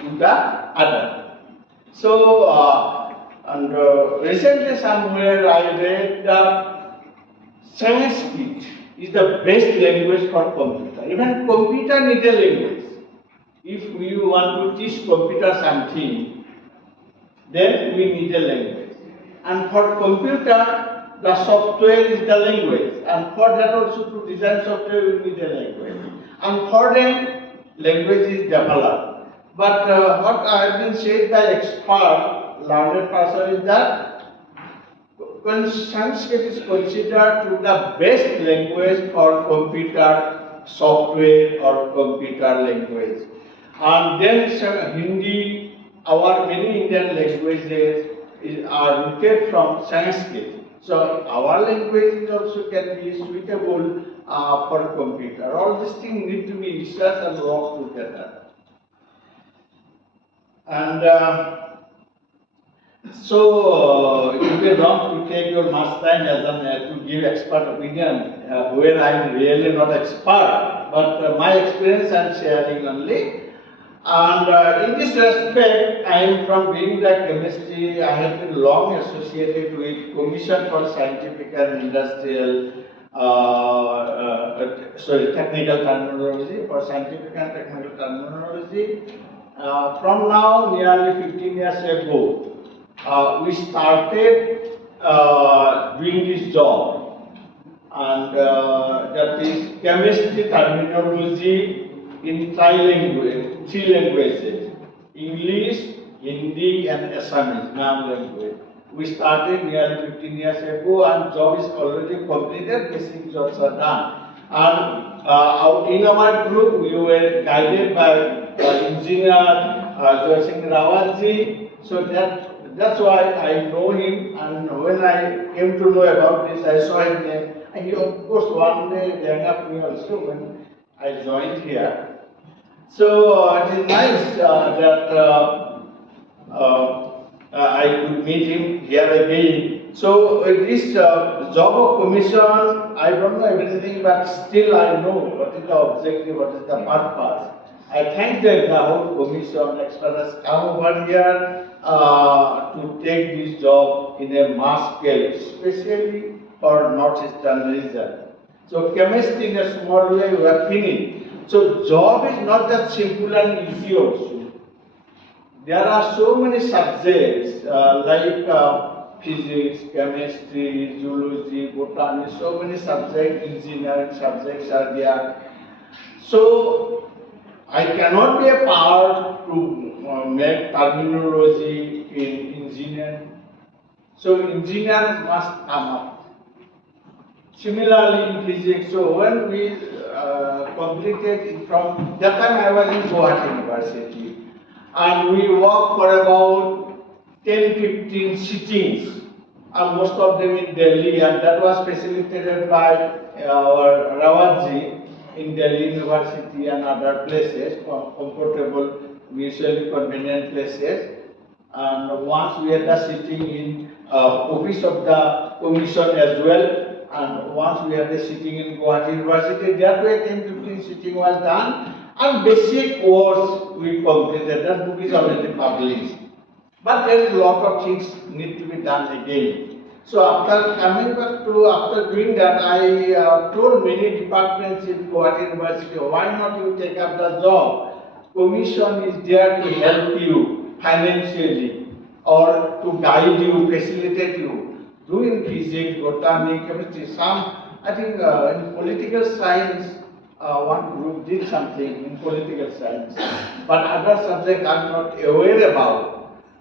to the other. So, recently somewhere I read that Sanskrit is the best language for computer. Even computer needs a language. If we want to teach computer something, then we need a language. And for computer, the software is the language. And for that also to design software, we need a language. And for them, language is developed. But what I have been said by expert, learned person is that Sanskrit is considered to be the best language for computer software or computer language. And then Hindi, our many Indian languages are rooted from Sanskrit. So our language also can be suitable for computer. All these things need to be researched and work together. And so, it will be wrong to take your much time as to give expert opinion, where I am really not expert, but my experience I am sharing only. And in this respect, I am from being the chemistry, I have been long associated with Commission for Scientific and Industrial, technical terminology, for scientific and technical terminology. From now, nearly 15 years ago, we started doing this job, and that is chemistry terminology in three languages, English, Hindi and Assamese, Nam language. We started nearly 15 years ago, and job is already completed, basic jobs are done. And in our group, we were guided by engineer Joy Singh Rawatji, so that's why I know him, and when I came to know about this, I saw his name, and he of course one day rang up me also when I joined here. So it is nice that I could meet him here again. So this job of commission, I don't know everything, but still I know what is the objective, what is the purpose. I thank them, the whole commission expert has come over here to take this job in a mass scale, especially for northeastern region. So chemistry in a small way we are finished. So job is not that simple and easy also. There are so many subjects like physics, chemistry, zoology, botany, so many subjects, engineering subjects are there. So I cannot be a part to make terminology in engineering. So engineer must come up. Similarly in physics, so when we completed from that time I was in Guwahati University, and we worked for about 10-15 sittings, and most of them in Delhi, and that was facilitated by our Rawatji in Delhi University and other places, comfortable, mutually convenient places. And once we had a sitting in office of the commission as well, and once we had a sitting in Guwahati University, that way 10-15 sitting was done, and basic course we completed. That book is already published. But there is a lot of things need to be done again. So after doing that, I told many departments in Guwahati University, why not you take up the job? Commission is there to help you financially or to guide you, facilitate you. Do in physics, botany, chemistry, I think in political science, one group did something in political science, but other subjects I'm not aware about.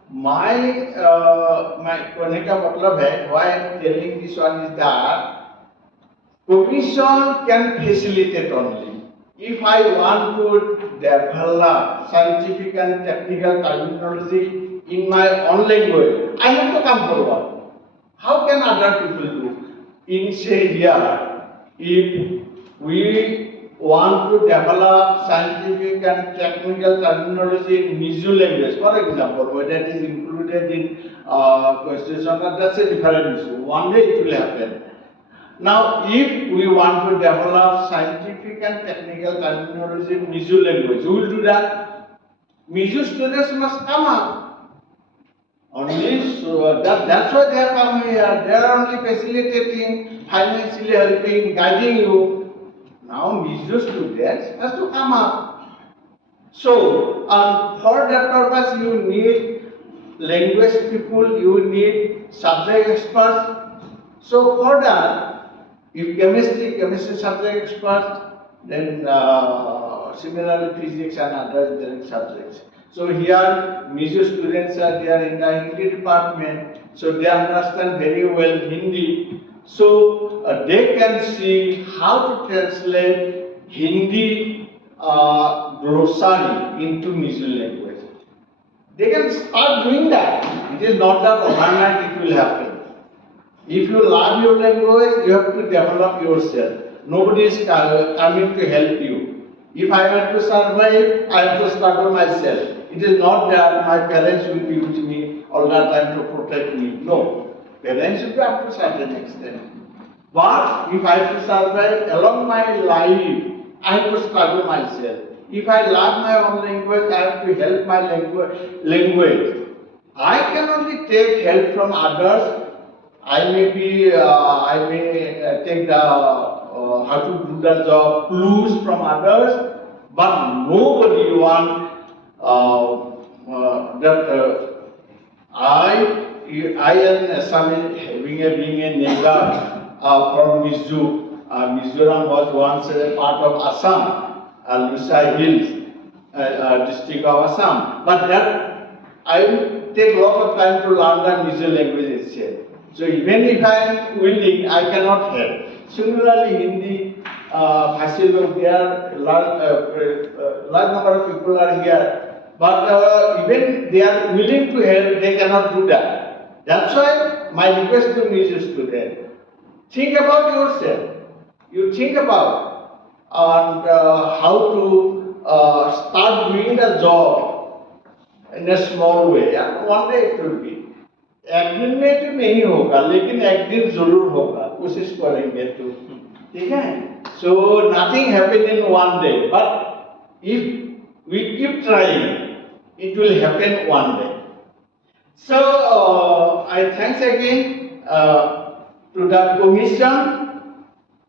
My कहने का मतलब है, why I'm telling this one is that commission can facilitate only. If I want to develop scientific and technical terminology in my own language, I have to come forward. How can other people do? In say here, if we want to develop scientific and technical terminology in Mizo language, for example, whether it is included in constitution, that's a different issue. One day it will happen. Now, if we want to develop scientific and technical terminology in Mizo language, who will do that? Mizo students must come up. Only so that's why they have come here. They are only facilitating, financially helping, guiding you. Now, Mizo students has to come up. So, for that purpose, you need language people, you need subject experts. So, for that, if chemistry subject expert, then similarly physics and other engineering subjects. So here, Mizo students are there in the Hindi department, so they understand very well Hindi. So they can see how to translate Hindi glossary into Mizo language. They can start doing that. It is not that overnight it will happen. If you love your language, you have to develop yourself. Nobody is coming to help you. If I want to survive, I have to struggle myself. It is not that my parents will be with me all the time to protect me. No. Parents will be up to a certain extent. But if I have to survive along my life, I have to struggle myself. If I love my own language, I have to help my language. I can only take help from others. I may take the how to do the job clues from others, but nobody want that I and Assam being a neighbor from Mizoram was once a part of Assam, Lusai Hills, district of Assam. But that I will take a lot of time to learn the Mizo language itself. So even if I am willing, I cannot help. Similarly, Hindi, Bhashil, there large number of people are here, but even they are willing to help, they cannot do that. That's why my request to Mizo student, think about yourself. You think about how to start doing the job in a small way. Yeah? One day it will be. एक दिन में तो नहीं होगा, लेकिन एक दिन जरूर होगा, कोशिश करेंगे तो, ठीक है? So nothing happen in one day, but if we keep trying, it will happen one day. So I thanks again to the commission.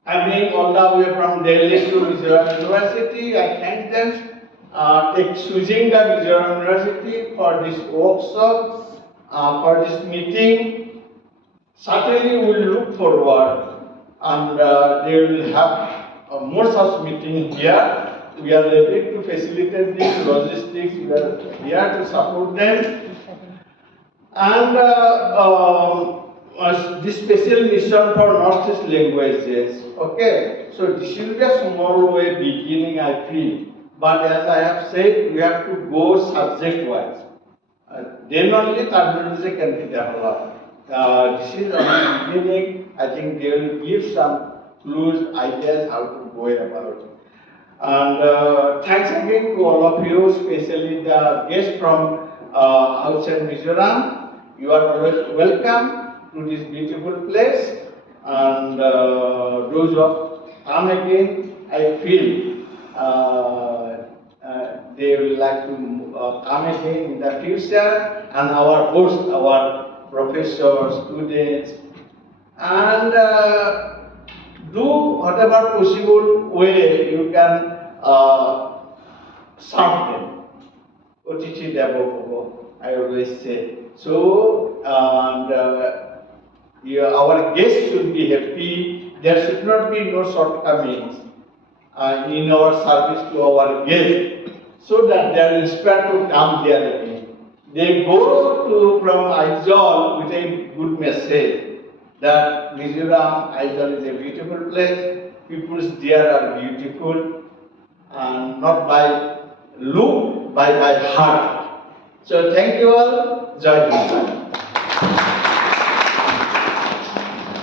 I mean all the way from Delhi to Mizoram University. I thank them choosing the Mizoram University for this workshop. For this meeting, certainly we will look forward and they will have more such meeting here. We are ready to facilitate this logistics, we are here to support them. And this special mission for Northeast languages, okay, so this will be a small way beginning I feel, but as I have said, we have to go subject wise. Then only terminology can be developed. This is the beginning. I think they will give some clues, ideas how to go about it. And thanks again to all of you, especially the guests from outside Mizoram. You are always welcome to this beautiful place. And those who have come again, I feel they will like to come again in the future, and our host, our professors, students, and do whatever possible way you can serve them. Otiti Devo Bhava, I always say. So, and our guests should be happy. There should not be no shortcomings in our service to our guests, so that they are inspired to come here again. They go from Aizawl with a good message that Mizoram, Aizawl is a beautiful place. People there are beautiful, and not by look, by heart. So thank you all. Jai Hind.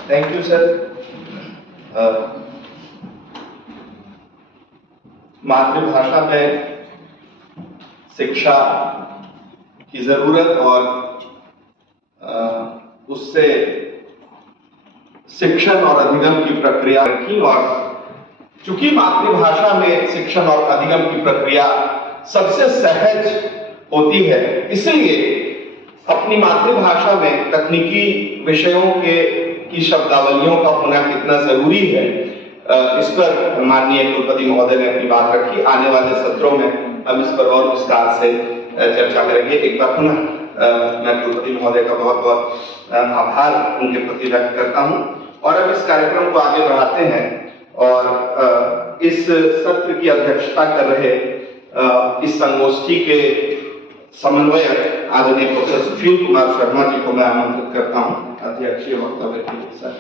Thank you sir. मातृभाषा में शिक्षा की जरूरत और उससे शिक्षण और अधिगम की प्रक्रिया रखी, और चूंकि मातृभाषा में शिक्षण और अधिगम की प्रक्रिया सबसे सहज होती है, इसलिए अपनी मातृभाषा में तकनीकी विषयों की शब्दावलियों का होना कितना जरूरी है, इस पर माननीय कुलपति महोदय ने अपनी बात रखी। आने वाले सत्रों में हम इस पर और विस्तार से चर्चा करेंगे। एक बार पुनः मैं कुलपति महोदय का बहुत बहुत आभार उनके प्रति व्यक्त करता हूं, और अब इस कार्यक्रम को आगे बढ़ाते हैं, और इस सत्र की अध्यक्षता कर रहे इस संगोष्ठी के समन्वयक आदरणीय प्रोफेसर सुशील कुमार शर्मा जी को मैं आमंत्रित करता हूं अध्यक्षीय वक्तव्य के साथ।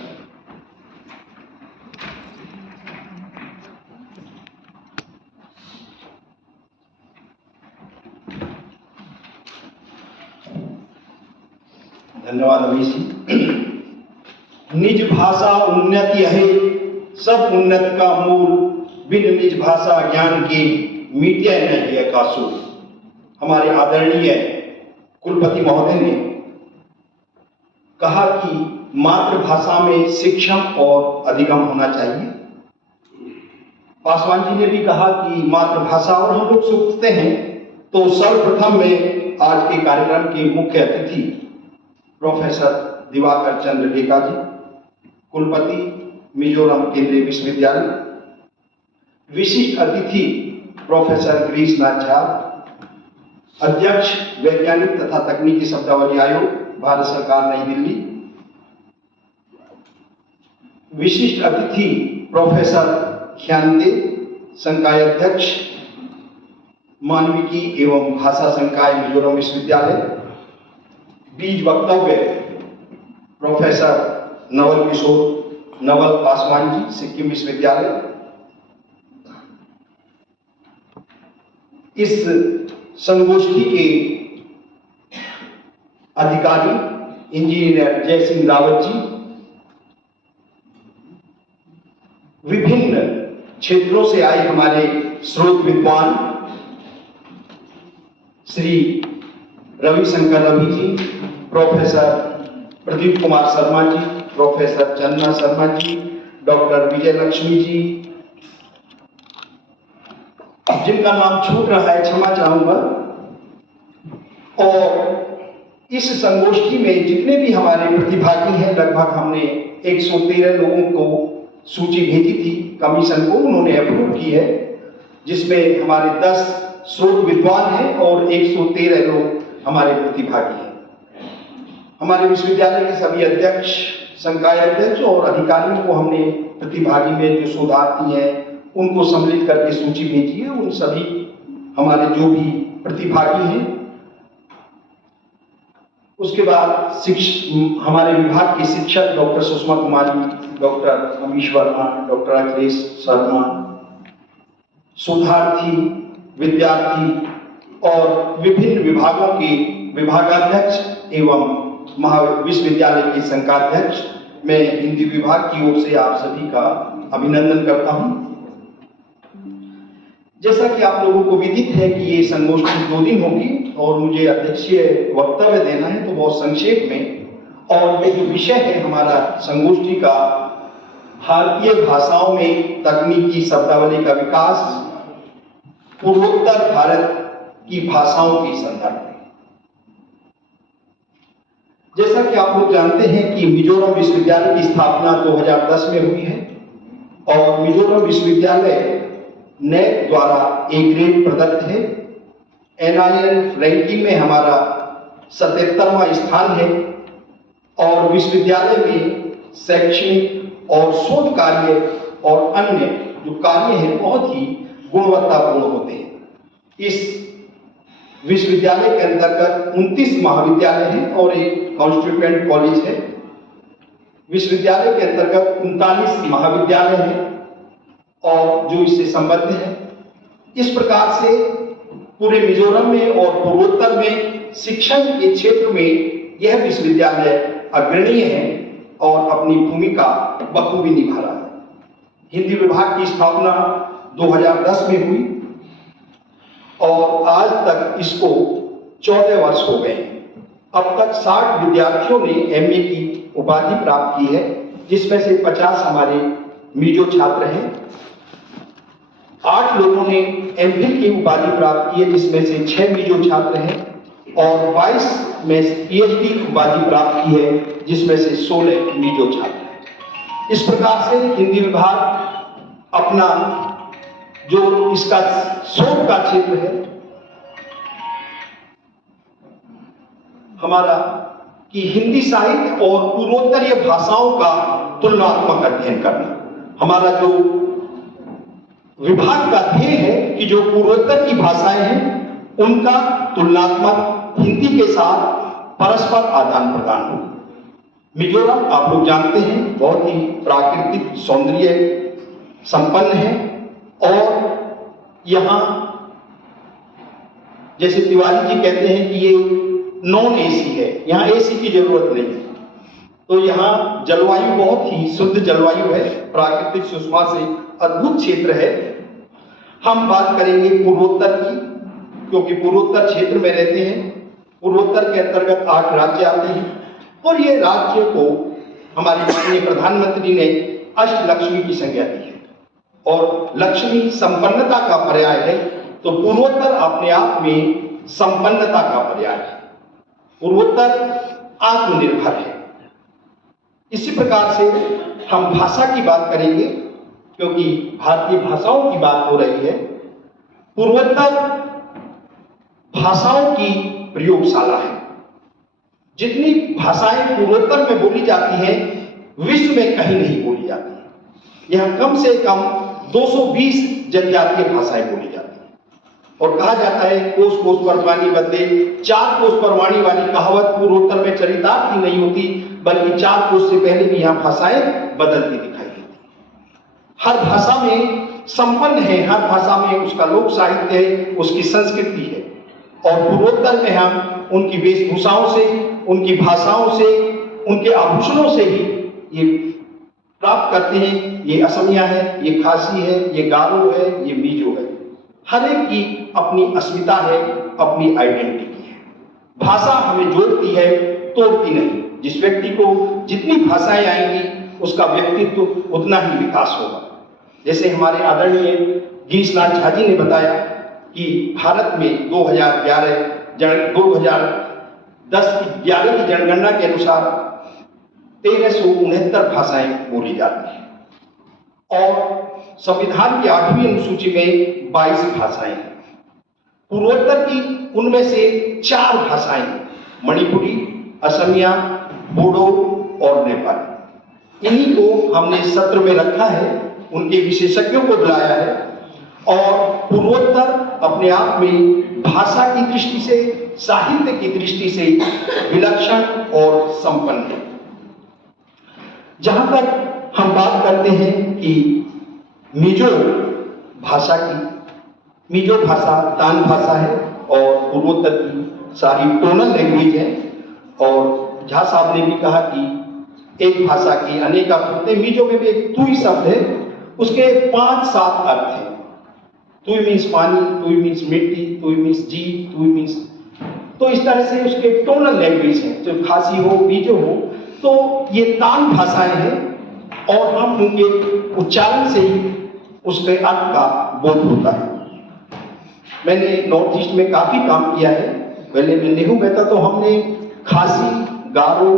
धन्यवाद अमीश जी। निज भाषा उन्नति है, सब उन्नति का मूल, बिन निज भाषा ज्ञान की मीडिया नहीं है का सूल। हमारे आदरणीय कुलपति महोदय ने कहा कि मातृभाषा में शिक्षण और अधिगम होना चाहिए। पासवान जी ने भी कहा कि मातृभाषा, और हम लोग सोचते हैं तो सर्वप्रथम में आज के कार्यक्रम के मुख्य अतिथि प्रोफेसर दिवाकर चंद्र डेका जी, कुलपति मिजोरम केंद्रीय विश्वविद्यालय, विशिष्ट अतिथि प्रोफेसर गिरीश नाथ झा, अध्यक्ष वैज्ञानिक तथा तकनीकी शब्दावली आयोग, भारत सरकार, नई दिल्ली, विशिष्ट अतिथि प्रोफेसर ख्यानदे, संकाय अध्यक्ष मानविकी एवं भाषा संकाय मिजोरम विश्वविद्यालय, बीज वक्तव्य प्रोफेसर नवल किशोर नवल पासवान जी, सिक्किम विश्वविद्यालय। इस संगोष्ठी के अधिकारी इंजीनियर जय सिंह रावत जी, विभिन्न क्षेत्रों से आए हमारे स्रोत विद्वान Shri Ravishankar Ravi ji, professor Pradeep Kumar Sharma ji, professor Chandana Sharma ji, doctor विजय लक्ष्मी जी, जिनका नाम छूट रहा है क्षमा चाहूंगा। और इस संगोष्ठी में जितने भी हमारे प्रतिभागी हैं, लगभग हमने 113 लोगों को सूची भेजी थी कमीशन को, उन्होंने अप्रूव की है, जिसमें हमारे 10 स्रोत विद्वान हैं और 113 लोग हमारे प्रतिभागी हैं। हमारे विश्वविद्यालय के सभी अध्यक्ष, संकाय अध्यक्ष और अधिकारियों को हमने प्रतिभागी में जो शोधार्थी हैं उनको सम्मिलित करके सूची भेजी है। उन सभी हमारे जो भी प्रतिभागी हैं, उसके बाद हमारे विभाग के शिक्षक doctor Sushma Kumari, doctor Amish Verma, doctor Akhilesh Sharma, शोधार्थी, विद्यार्थी और विभिन्न विभागों के विभागाध्यक्ष एवं विश्वविद्यालय के संकाध्यक्ष, मैं हिंदी विभाग की ओर से आप सभी का अभिनंदन करता हूं। जैसा कि आप लोगों को विदित है कि ये संगोष्ठी 2 दिन होगी और मुझे अध्यक्षीय वक्तव्य देना है, तो बहुत संक्षेप में। और ये जो विषय है हमारा संगोष्ठी का, भारतीय भाषाओं में तकनीकी शब्दावली का विकास, पूर्वोत्तर भारत की भाषाओं के संदर्भ में। जैसा कि आप लोग जानते हैं कि मिजोरम विश्वविद्यालय की स्थापना 2010 में हुई है और मिजोरम विश्वविद्यालय नेक द्वारा ए ग्रेड प्रदत्त है। NIL रैंकिंग में हमारा 77वां स्थान है और विश्वविद्यालय में शैक्षणिक और शोध कार्य और अन्य जो कार्य हैं बहुत ही गुणवत्तापूर्ण होते हैं। इस विश्वविद्यालय के अंतर्गत 29 महाविद्यालय हैं और एक कॉन्स्टिट्यूएंट कॉलेज है। विश्वविद्यालय के अंतर्गत 39 महाविद्यालय हैं और जो इससे संबद्ध है। इस प्रकार से पूरे मिजोरम में और पूर्वोत्तर में शिक्षण के क्षेत्र में यह विश्वविद्यालय अग्रणीय है और अपनी भूमिका बखूबी निभा रहा है। हिंदी विभाग की स्थापना 2010 में हुई और आज तक इसको 14 वर्ष हो गए। अब तक 60 विद्यार्थियों ने MA की उपाधि प्राप्त की है, जिसमें से 50 हमारे मिजो छात्र हैं। 8 लोगों ने MPhil की उपाधि प्राप्त की है, जिसमें से 6 मिजो छात्र हैं और 22 में PhD की उपाधि प्राप्त की है, जिसमें से 16 मिजो छात्र हैं। इस प्रकार से हिंदी विभाग अपना जो इसका शोध का क्षेत्र है हमारा कि हिंदी साहित्य और पूर्वोत्तरीय भाषाओं का तुलनात्मक अध्ययन करना, हमारा जो विभाग का ध्येय है कि जो पूर्वोत्तर की भाषाएं हैं उनका तुलनात्मक हिंदी के साथ परस्पर आदान प्रदान हो। मिजोरम आप लोग जानते हैं बहुत ही प्राकृतिक सौंदर्य संपन्न है और यहाँ जैसे तिवारी जी कहते हैं कि ये नॉन AC है, यहाँ AC की जरूरत नहीं है। तो यहाँ जलवायु बहुत ही शुद्ध जलवायु है, प्राकृतिक सुषमा से अद्भुत क्षेत्र है। हम बात करेंगे पूर्वोत्तर की, क्योंकि पूर्वोत्तर क्षेत्र में रहते हैं। पूर्वोत्तर के अंतर्गत 8 राज्य आते हैं और ये राज्य को हमारे माननीय प्रधानमंत्री ने अष्टलक्ष्मी की संज्ञा दी है और लक्ष्मी संपन्नता का पर्याय है, तो पूर्वोत्तर अपने आप में संपन्नता का पर्याय है। पूर्वोत्तर आत्मनिर्भर है। इसी प्रकार से हम भाषा की बात करेंगे, क्योंकि भारतीय भाषाओं की बात हो रही है। पूर्वोत्तर भाषाओं की प्रयोगशाला है। जितनी भाषाएं पूर्वोत्तर में बोली जाती हैं विश्व में कहीं नहीं बोली जाती। यहाँ कम से कम 220 जनजातीय भाषाएं बोली जाती हैं और कहा जाता है कोस कोस पर पानी बदले, 4 कोस पर वाणी वाली कहावत पूर्वोत्तर में चरितार्थ ही नहीं होती, बल्कि 4 कोस से पहले भी यहाँ भाषाएं बदलती दिखाई देती। हर भाषा में संपन्न है, हर भाषा में उसका लोक साहित्य है, उसकी संस्कृति है और पूर्वोत्तर में हम उनकी वेशभूषाओं से, उनकी भाषाओं से, उनके आभूषणों से ही ये प्राप्त करते हैं। ये असमिया है, ये खासी है, ये गारो है, ये मिजो है। हर एक की अपनी अस्मिता है, अपनी आइडेंटिटी है। भाषा हमें जोड़ती है, तोड़ती नहीं। जिस व्यक्ति को जितनी भाषाएं आएंगी उसका व्यक्तित्व उतना ही विकास होगा। जैसे हमारे आदरणीय गिरीशलाल झा जी ने बताया कि भारत में 2010 की 11 की जनगणना के अनुसार 1369 भाषाएं बोली जाती हैं और संविधान की 8वीं अनुसूची में 22 भाषाएं हैं। पूर्वोत्तर की उनमें से 4 भाषाएं मणिपुरी, असमिया, बोडो और नेपाली। इन्हीं को हमने सत्र में रखा है, उनके विशेषज्ञों को बुलाया है और पूर्वोत्तर अपने आप में भाषा की दृष्टि से, साहित्य की दृष्टि से विलक्षण और संपन्न है। जहां तक हम बात करते हैं कि मिजो भाषा की, मिजो भाषा तान भाषा है और पूर्वोत्तर की सारी टोनल लैंग्वेज है और झा साहब ने भी कहा कि एक भाषा की अनेक अर्थ होते हैं। मिजो में भी एक तुई शब्द है, उसके 5-7 अर्थ हैं। तुई मीन्स पानी, तुई मीन्स मिट्टी, तुई मीन्स जी, तुई मीन्स, तो इस तरह से उसके टोनल लैंग्वेज हैं। जो खासी हो, मिजो हो, तो ये तान भाषाएं हैं और हम उनके उच्चारण से ही उसके अर्थ का बोध होता है। मैंने नॉर्थ ईस्ट में काफी काम किया है। पहले मैं नेहरू में था तो हमने खासी गारो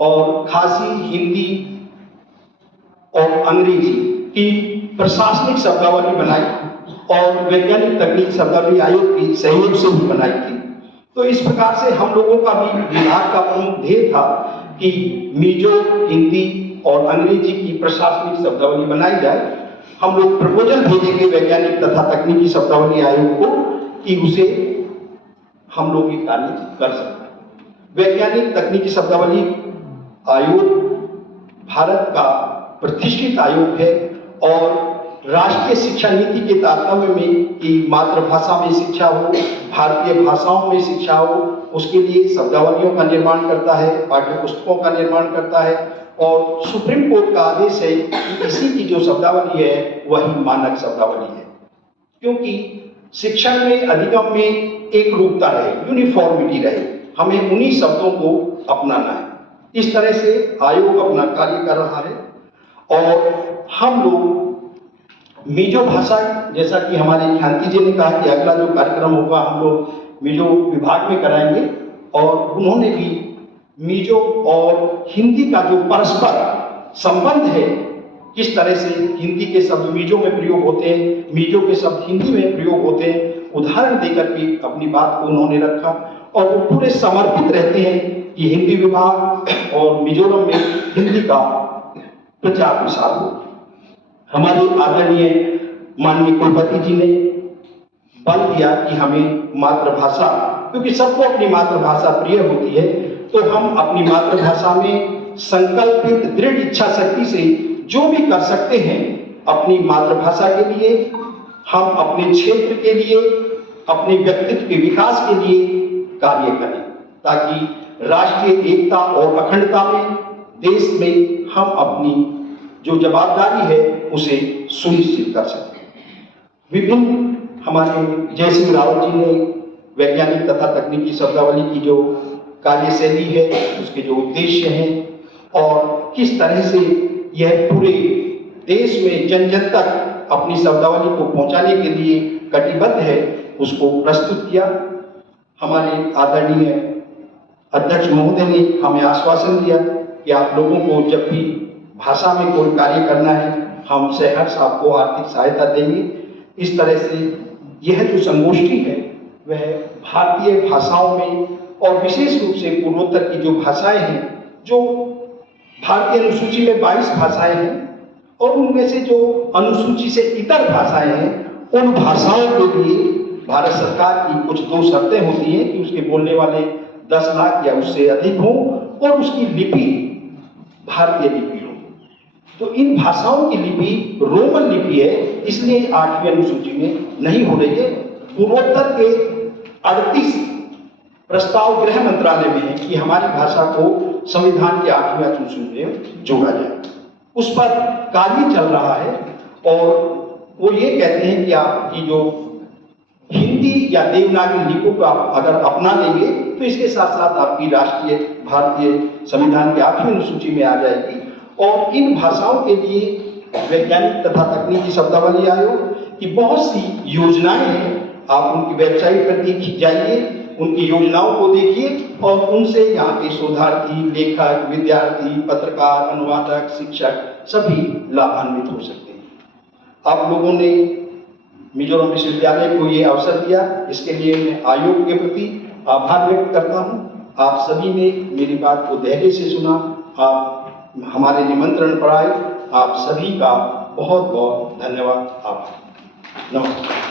और खासी, हिंदी और अंग्रेजी की प्रशासनिक शब्दावली बनाई और वैज्ञानिक तकनीक शब्दावली आयोग की सहयोग से भी बनाई थी। तो इस प्रकार से हम लोगों का भी विभाग का प्रमुख ध्येय था कि मिजो, हिंदी और अंग्रेजी की प्रशासनिक शब्दावली बनाई जाए। हम लोग प्रपोजल भेजेंगे वैज्ञानिक तथा तकनीकी शब्दावली आयोग को कि उसे हम लोग ये कार्य कर सकते हैं। वैज्ञानिक तकनीकी शब्दावली आयोग भारत का प्रतिष्ठित आयोग है और राष्ट्रीय शिक्षा नीति के तारतम्य में कि मातृभाषा में शिक्षा हो, भारतीय भाषाओं में शिक्षा हो, उसके लिए शब्दावलियों का निर्माण करता है, पाठ्य पुस्तकों का निर्माण करता है और सुप्रीम कोर्ट का आदेश है कि इसी की जो शब्दावली है वही मानक शब्दावली है, क्योंकि शिक्षण में अधिगम में एक रूपता रहे, यूनिफॉर्मिटी रहे, हमें उन्हीं शब्दों को अपनाना है। इस तरह से आयोग अपना कार्य कर रहा है और हम लोग मिजो भाषा, जैसा कि हमारे ख्यांति जी ने कहा कि अगला जो कार्यक्रम होगा हम लोग मिजो विभाग में कराएंगे और उन्होंने भी मिजो और हिंदी का जो परस्पर संबंध है, किस तरह से हिंदी के शब्द मिजो में प्रयोग होते हैं, मिजो के शब्द हिंदी में प्रयोग होते हैं, उदाहरण देकर के अपनी बात को उन्होंने रखा और वो पूरे समर्पित रहते हैं कि हिंदी विभाग और मिजोरम में हिंदी का प्रचार प्रसार हो। हमारे आदरणीय माननीय कुलपति जी ने बल दिया कि हमें मातृभाषा, क्योंकि सबको अपनी मातृभाषा प्रिय होती है, तो हम अपनी मातृभाषा में संकल्पित दृढ़ इच्छा शक्ति से जो भी कर सकते हैं अपनी मातृभाषा के लिए, हम अपने क्षेत्र के लिए, अपने व्यक्तित्व के विकास के लिए कार्य करें, ताकि राष्ट्रीय एकता और अखंडता में देश में हम अपनी जो जवाबदारी है उसे सुनिश्चित कर सकें। विभिन्न हमारे जयसिंह रावत जी ने वैज्ञानिक तथा तकनीकी शब्दावली की जो कार्यशैली है, उसके जो उद्देश्य हैं और किस तरह से यह पूरे देश में जन जन तक अपनी शब्दावली को पहुंचाने के लिए कटिबद्ध है, उसको प्रस्तुत किया। हमारे आदरणीय अध्यक्ष महोदय ने हमें आश्वासन दिया कि आप लोगों को जब भी भाषा में कोई कार्य करना है हम सहर्ष आपको आर्थिक सहायता देंगे। इस तरह से यह जो संगोष्ठी है वह भारतीय भाषाओं में और विशेष रूप से पूर्वोत्तर की जो भाषाएं हैं, जो भारतीय अनुसूची में 22 भाषाएं हैं और उनमें से जो अनुसूची से इतर भाषाएं हैं, उन भाषाओं के लिए भारत सरकार की कुछ 2 शर्तें होती हैं कि उसके बोलने वाले 10 लाख या उससे अधिक हों और उसकी लिपि भारतीय लिपि हो। तो इन भाषाओं की लिपि रोमन लिपि है, इसलिए 8वीं अनुसूची में नहीं हो रही है। पूर्वोत्तर के 38 प्रस्ताव गृह मंत्रालय में है कि हमारी भाषा को संविधान के 8वीं अनुसूची में जोड़ा जाए, उस पर कार्य चल रहा है और वो ये कहते हैं कि आपकी जो हिंदी या देवनागरी लिपि को आप अगर अपना लेंगे तो इसके साथ साथ आपकी राष्ट्रीय भारतीय संविधान की 8वीं अनुसूची में आ जाएगी। और इन भाषाओं के लिए वैज्ञानिक तथा तकनीकी शब्दावली आयोग की बहुत सी योजनाएं हैं, आप उनकी वेबसाइट पर देखिए, जाइए, उनकी योजनाओं को देखिए और उनसे यहाँ के शोधार्थी, लेखक, विद्यार्थी, पत्रकार, अनुवादक, शिक्षक सभी लाभान्वित हो सकते हैं। आप लोगों ने मिजोरम विश्वविद्यालय को ये अवसर दिया, इसके लिए मैं आयोग के प्रति आभार व्यक्त करता हूँ। आप सभी ने मेरी बात को धैर्य से सुना, आप हमारे निमंत्रण पर आए, आप सभी का बहुत बहुत धन्यवाद। आभार। नमस्कार।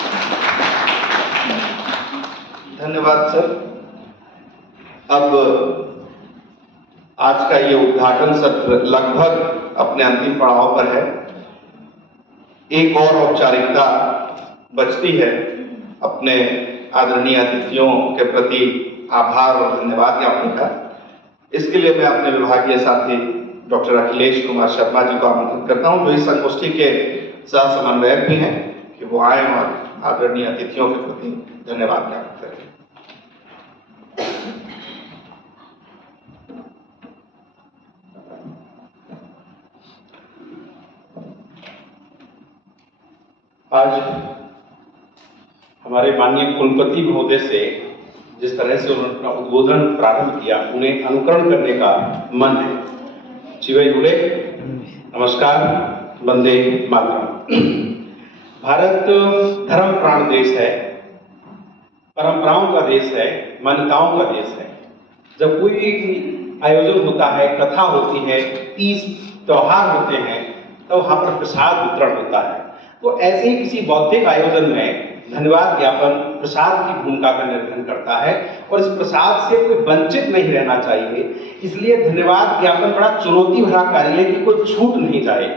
धन्यवाद सर। अब आज का ये उद्घाटन सत्र लगभग अपने अंतिम पड़ाव पर है। एक और औपचारिकता बचती है, अपने आदरणीय अतिथियों के प्रति आभार और धन्यवाद ज्ञापन का। इसके लिए मैं अपने विभागीय साथी डॉक्टर अखिलेश कुमार शर्मा जी को आमंत्रित करता हूं, जो इस संगोष्ठी के सह समन्वयक भी हैं, कि वो आए और आदरणीय अतिथियों के प्रति धन्यवाद ज्ञापन करें। आज हमारे माननीय कुलपति महोदय से जिस तरह से उन्होंने अपना उद्बोधन प्रारंभ किया, उन्हें अनुकरण करने का मन है। शिवे जुड़े, नमस्कार, वंदे मातरम। भारत धर्म प्राण देश है, परंपराओं का देश है, मान्यताओं का देश है। जब कोई भी आयोजन होता है, कथा होती है, तीज त्योहार होते हैं, तो वहाँ पर प्रसाद वितरण होता है। तो ऐसे ही किसी बौद्धिक आयोजन में धन्यवाद ज्ञापन प्रसाद की भूमिका का निर्वहन करता है और इस प्रसाद से कोई वंचित नहीं रहना चाहिए। इसलिए धन्यवाद ज्ञापन बड़ा चुनौती भरा कार्य है कि कोई छूट नहीं जाए।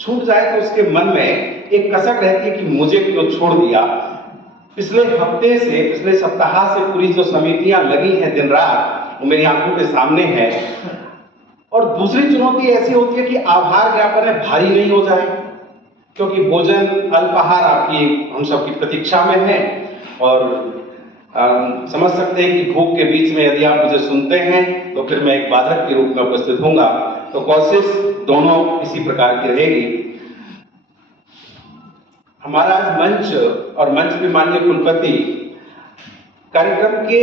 छूट जाए तो उसके मन में एक कसक रहती है कि मुझे क्यों छोड़ दिया। पिछले हफ्ते से, पिछले सप्ताह से पूरी जो समितियां लगी हैं दिन रात, वो मेरी आंखों के सामने है। और दूसरी चुनौती ऐसी होती है कि आभार ज्ञापन है भारी नहीं हो जाए, क्योंकि भोजन अल्पाहार आपकी हम सबकी प्रतीक्षा में है। और समझ सकते हैं कि भूख के बीच में यदि आप मुझे सुनते हैं तो फिर मैं एक बाधक के रूप में उपस्थित होऊंगा। तो कोशिश दोनों इसी प्रकार की रहेगी। हमारा आज मंच और मंच पे माननीय कुलपति कार्यक्रम के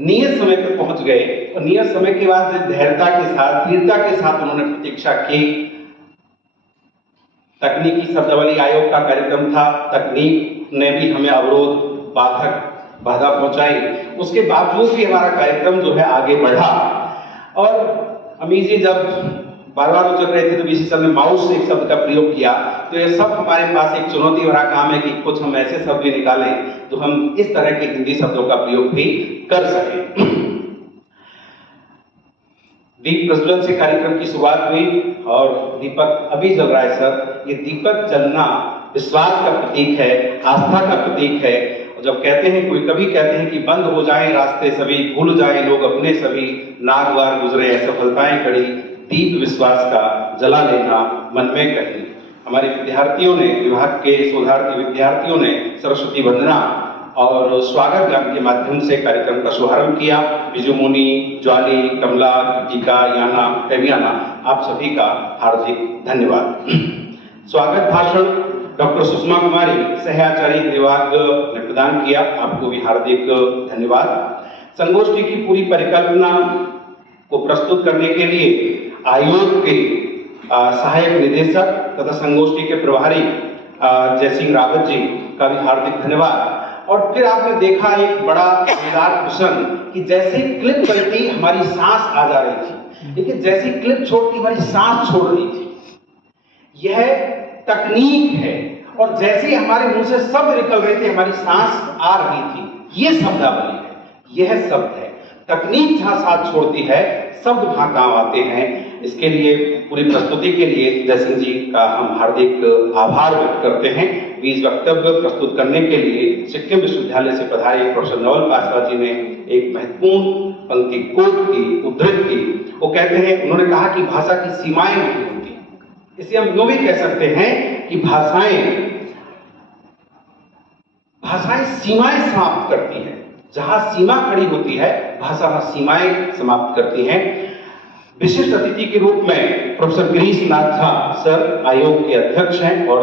नियत समय पर पहुंच गए और नियत समय के बाद जो धैर्यता के साथ, दृढ़ता के साथ उन्होंने प्रतीक्षा की। तकनीकी शब्दावली आयोग का कार्यक्रम था, तकनीक ने भी हमें अवरोध, बाधा पहुंचाई। उसके बावजूद भी हमारा कार्यक्रम जो है आगे बढ़ा। और अमीर जी जब बार बार उचल रहे थे तो बीच समय माउस एक शब्द का प्रयोग किया। तो ये सब हमारे पास एक चुनौती भरा काम है कि कुछ हम ऐसे शब्द भी निकालें तो हम इस तरह के हिंदी शब्दों का प्रयोग भी कर सकें। दीप प्रज्वलन से कार्यक्रम की शुरुआत हुई और दीपक अभी जल रहा है सर। ये दीपक जलना विश्वास का प्रतीक है, आस्था का प्रतीक है। और जब कहते हैं, कोई कभी कहते हैं कि बंद हो जाएं रास्ते सभी, भूल जाएं लोग अपने सभी, नागवार गुजरे असफलताएं कड़ी, दीप विश्वास का जला लेना मन में कहीं। हमारे विद्यार्थियों ने, विभाग के शोधार्थी विद्यार्थियों ने सरस्वती वंदना और स्वागत गान के माध्यम से कार्यक्रम का शुभारंभ किया। बिजू मुनि, ज्वाली, कमला, टीका, याना, पेमियाना, आप सभी का हार्दिक धन्यवाद। स्वागत भाषण डॉक्टर सुषमा कुमारी सहआचार्य विभाग ने प्रदान किया, आपको भी हार्दिक धन्यवाद। संगोष्ठी की पूरी परिकल्पना को प्रस्तुत करने के लिए आयोग के सहायक निदेशक तथा संगोष्ठी के प्रभारी जयसिंह रावत जी का भी हार्दिक धन्यवाद। और फिर आपने देखा एक बड़ा मजेदार प्रश्न कि जैसे क्लिप बनती हमारी सांस आ जा रही थी, लेकिन जैसी क्लिप छोड़ती हमारी सांस छोड़ रही थी। यह तकनीक है। और जैसे हमारे मुंह से शब्द निकल रहे थे हमारी सांस आ रही थी। ये शब्दावली है, यह शब्द है। तकनीक जहां साथ छोड़ती है, शब्द वहां काम आते हैं। इसके लिए पूरी प्रस्तुति के लिए जयसिंह जी का हम हार्दिक आभार व्यक्त करते हैं। बीच वक्तव्य प्रस्तुत करने के लिए सिक्किम विश्वविद्यालय से पधारे प्रोफेसर नवल पासवान जी ने एक महत्वपूर्ण पंक्ति कोट की, उद्धृत की। वो कहते हैं, उन्होंने कहा कि भाषा की सीमाएं नहीं होती। इसलिए हम यूं भी कह सकते हैं कि भाषाएं सीमाएं समाप्त करती हैं। जहां सीमा खड़ी होती है, भाषा वहां सीमाएं समाप्त करती हैं। विशिष्ट अतिथि के रूप में प्रोफेसर गिरीश नाथा सर आयोग के अध्यक्ष हैं और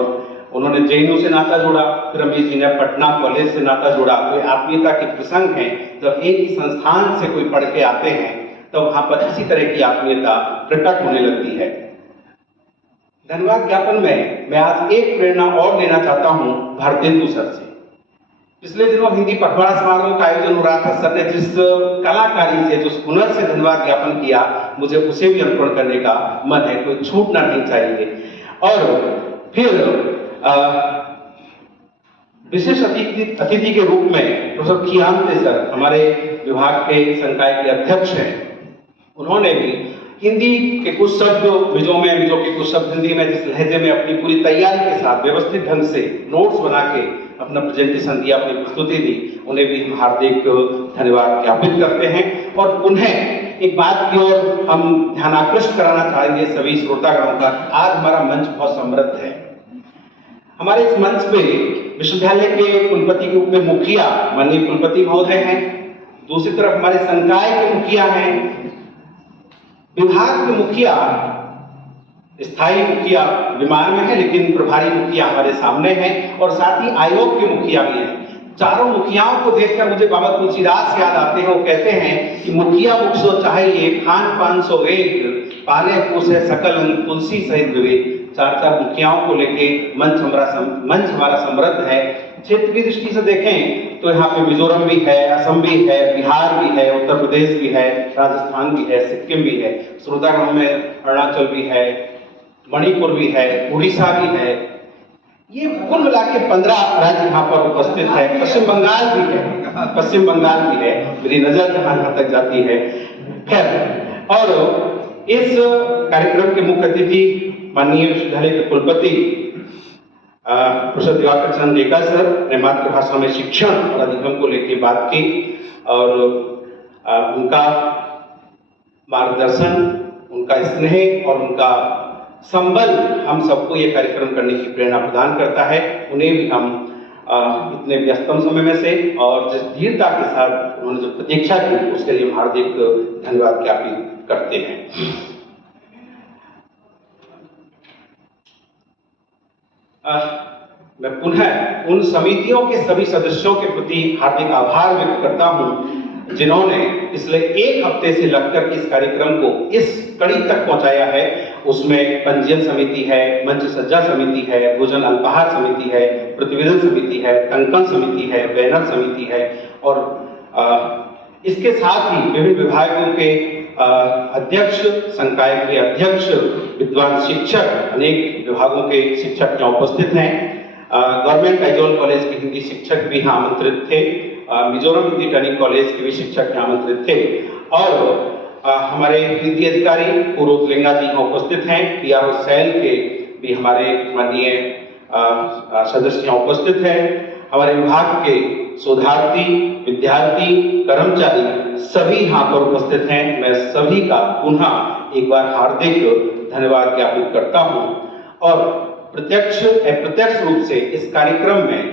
उन्होंने जेएनयू से नाता जोड़ा, फिर अमीर जी ने पटना कॉलेज से नाता जोड़ा। तो आत्मीयता के प्रसंग हैं। जब एक ही संस्थान से कोई पढ़ के आते हैं तो वहां पर इसी तरह की आत्मीयता प्रकट होने लगती है। धन्यवाद ज्ञापन में मैं आज एक प्रेरणा और लेना चाहता हूं भारतेंदु सर से। पिछले दिनों हिंदी पखवाड़ा समारोह का आयोजन हो रहा था। सर ने जिस कलाकारी से, जिस हुनर से धन्यवाद ज्ञापन किया, मुझे उसे भी अनुकरण करने का मन है। कोई छूटना नहीं चाहिए। और फिर विशेष अतिथि के रूप में प्रोफेसर खियामते सर हमारे विभाग के संकाय के अध्यक्ष हैं। उन्होंने भी हिंदी के कुछ शब्द मिजो के कुछ शब्द हिंदी में जिस लहजे में अपनी पूरी तैयारी के साथ व्यवस्थित ढंग से नोट्स बना के अपना प्रेजेंटेशन दिया, अपनी प्रस्तुति दी, उन्हें भी हम हार्दिक धन्यवाद ज्ञापित करते हैं। और उन्हें एक बात की ओर हम ध्यान आकृष्ट कराना चाहेंगे सभी श्रोतागणों का। आज हमारा मंच बहुत समृद्ध है। हमारे इस मंच पे विश्वविद्यालय के कुलपति के रूप में मुखिया माननीय कुलपति महोदय हैं, दूसरी तरफ हमारे संकाय के मुखिया हैं, विभाग के मुखिया, स्थायी मुखिया विमान में है लेकिन प्रभारी मुखिया हमारे सामने हैं, और साथ ही आयोग के मुखिया भी हैं। चारों मुखियाओं को देखकर मुझे बाबा तुलसीदास याद आते हैं। वो कहते हैं कि मुखिया मुख सो चाहिए, खान पान सो वेद, पाले पोसे सकल अंग तुलसी सहित विवेक। चार मुखियाओं को लेके मंच हमारा समृद्ध है। क्षेत्र की दृष्टि से देखें तो यहाँ पे मिजोरम भी है, असम भी है, बिहार भी है, उत्तर प्रदेश भी है, राजस्थान भी है, सिक्किम भी है, श्रोतागण में अरुणाचल भी है, मणिपुर भी है, उड़ीसा भी है। ये कुल मिला के 15 राज्य यहाँ पर उपस्थित है। पश्चिम बंगाल भी है, मेरी नजर जहाँ तक जाती है। खैर, और इस कार्यक्रम के मुख्य अतिथि माननीय विश्वविद्यालय के कुलपति प्रोफेसर दिवाकर चंद्र रेखा सर ने मातृभाषा में शिक्षण और अधिगम को लेकर बात की, और उनका मार्गदर्शन, उनका स्नेह और उनका संबल हम सबको ये कार्यक्रम करने की प्रेरणा प्रदान करता है। उन्हें भी हम इतने व्यस्तम समय में से और जिस धीरता के साथ उन्होंने जो प्रतीक्षा की उसके लिए हार्दिक धन्यवाद ज्ञापित करते हैं। मैं पुनः उन समितियों के सभी सदस्यों के प्रति हार्दिक आभार व्यक्त करता हूं जिन्होंने पिछले एक हफ्ते से लगकर इस कार्यक्रम को इस कड़ी तक पहुंचाया है। उसमें पंजीयन समिति है, मंच सज्जा समिति है, भोजन अल्पाहार समिति है, प्रतिवेदन समिति है, टंकन समिति है, बैनर समिति है, और इसके साथ ही विभिन्न विभागों के अध्यक्ष, संकाय के अध्यक्ष, विद्वान शिक्षक, अनेक विभागों के शिक्षक यहाँ उपस्थित हैं। गवर्नमेंट आइजोल कॉलेज के हिंदी शिक्षक भी यहाँ आमंत्रित थे, मिजोरम हिंदी ट्रेनिंग कॉलेज के भी शिक्षक यहाँ आमंत्रित थे, और हमारे हिंदी अधिकारी पूर्व लिंगा जी यहाँ उपस्थित हैं। PRO सेल के भी हमारे माननीय सदस्य यहाँ उपस्थित हैं। हमारे विभाग के शोधार्थी, विद्यार्थी, कर्मचारी सभी यहाँ पर उपस्थित हैं। मैं सभी का पुनः एक बार हार्दिक धन्यवाद ज्ञापित करता हूँ, और प्रत्यक्ष अप्रत्यक्ष रूप से इस कार्यक्रम में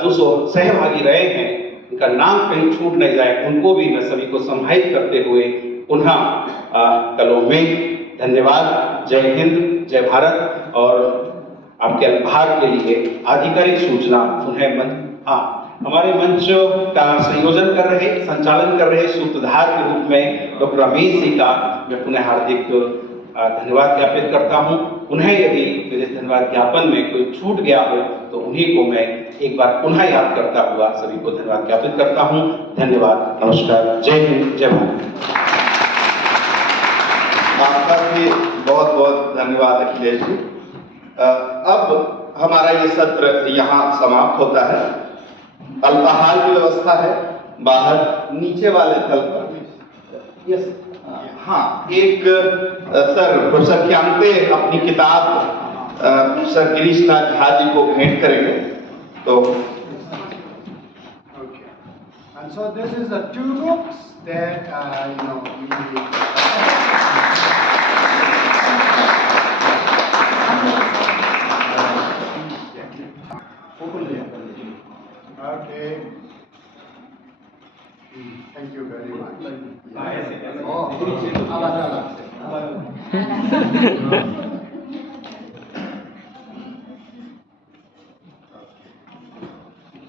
जो सहभागी रहे हैं, उनका नाम कहीं छूट नहीं जाए, उनको भी मैं सभी को सम्मानित करते हुए पुनः कलों में धन्यवाद। जय हिंद, जय भारत। और आपके अल्पाहार के लिए आधिकारिक सूचना पुनः हमारे मंच का संयोजन कर रहे, संचालन कर रहे सूत्रधार के रूप में डॉक्टर रमेश जी का मैं पुनः हार्दिक धन्यवाद ज्ञापित करता हूं। उन्हें यदि मेरे धन्यवाद ज्ञापन में कोई छूट गया हो तो उन्हीं को मैं एक बार पुनः याद करता हुआ सभी को धन्यवाद ज्ञापित करता हूं। धन्यवाद, नमस्कार, जय हिंद, जय भारत। आपका भी बहुत बहुत धन्यवाद अखिलेश जी। अब हमारा ये सत्र यहाँ समाप्त होता है। अल्पाहार की व्यवस्था है बाहर नीचे वाले तल पर। यस, हाँ, एक सर प्रोफेसर क्यांते अपनी किताब सर गिरीश नाथ झा जी को भेंट करेंगे। तो And so this is the 2 books that Okay. Thank you very much.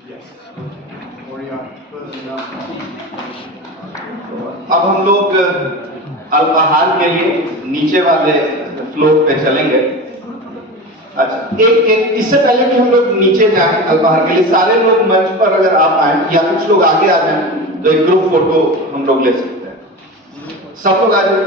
Yes. अब हम लोग अल्पाहार के लिए नीचे वाले फ्लोर पे चलेंगे। अच्छा, एक इससे पहले कि हम लोग नीचे जाएं अल्पाहार के लिए, सारे लोग मंच पर अगर आप आए या कुछ लोग आगे आ जाएं तो एक ग्रुप फोटो हम लोग ले सकते हैं। सब लोग आ जाए।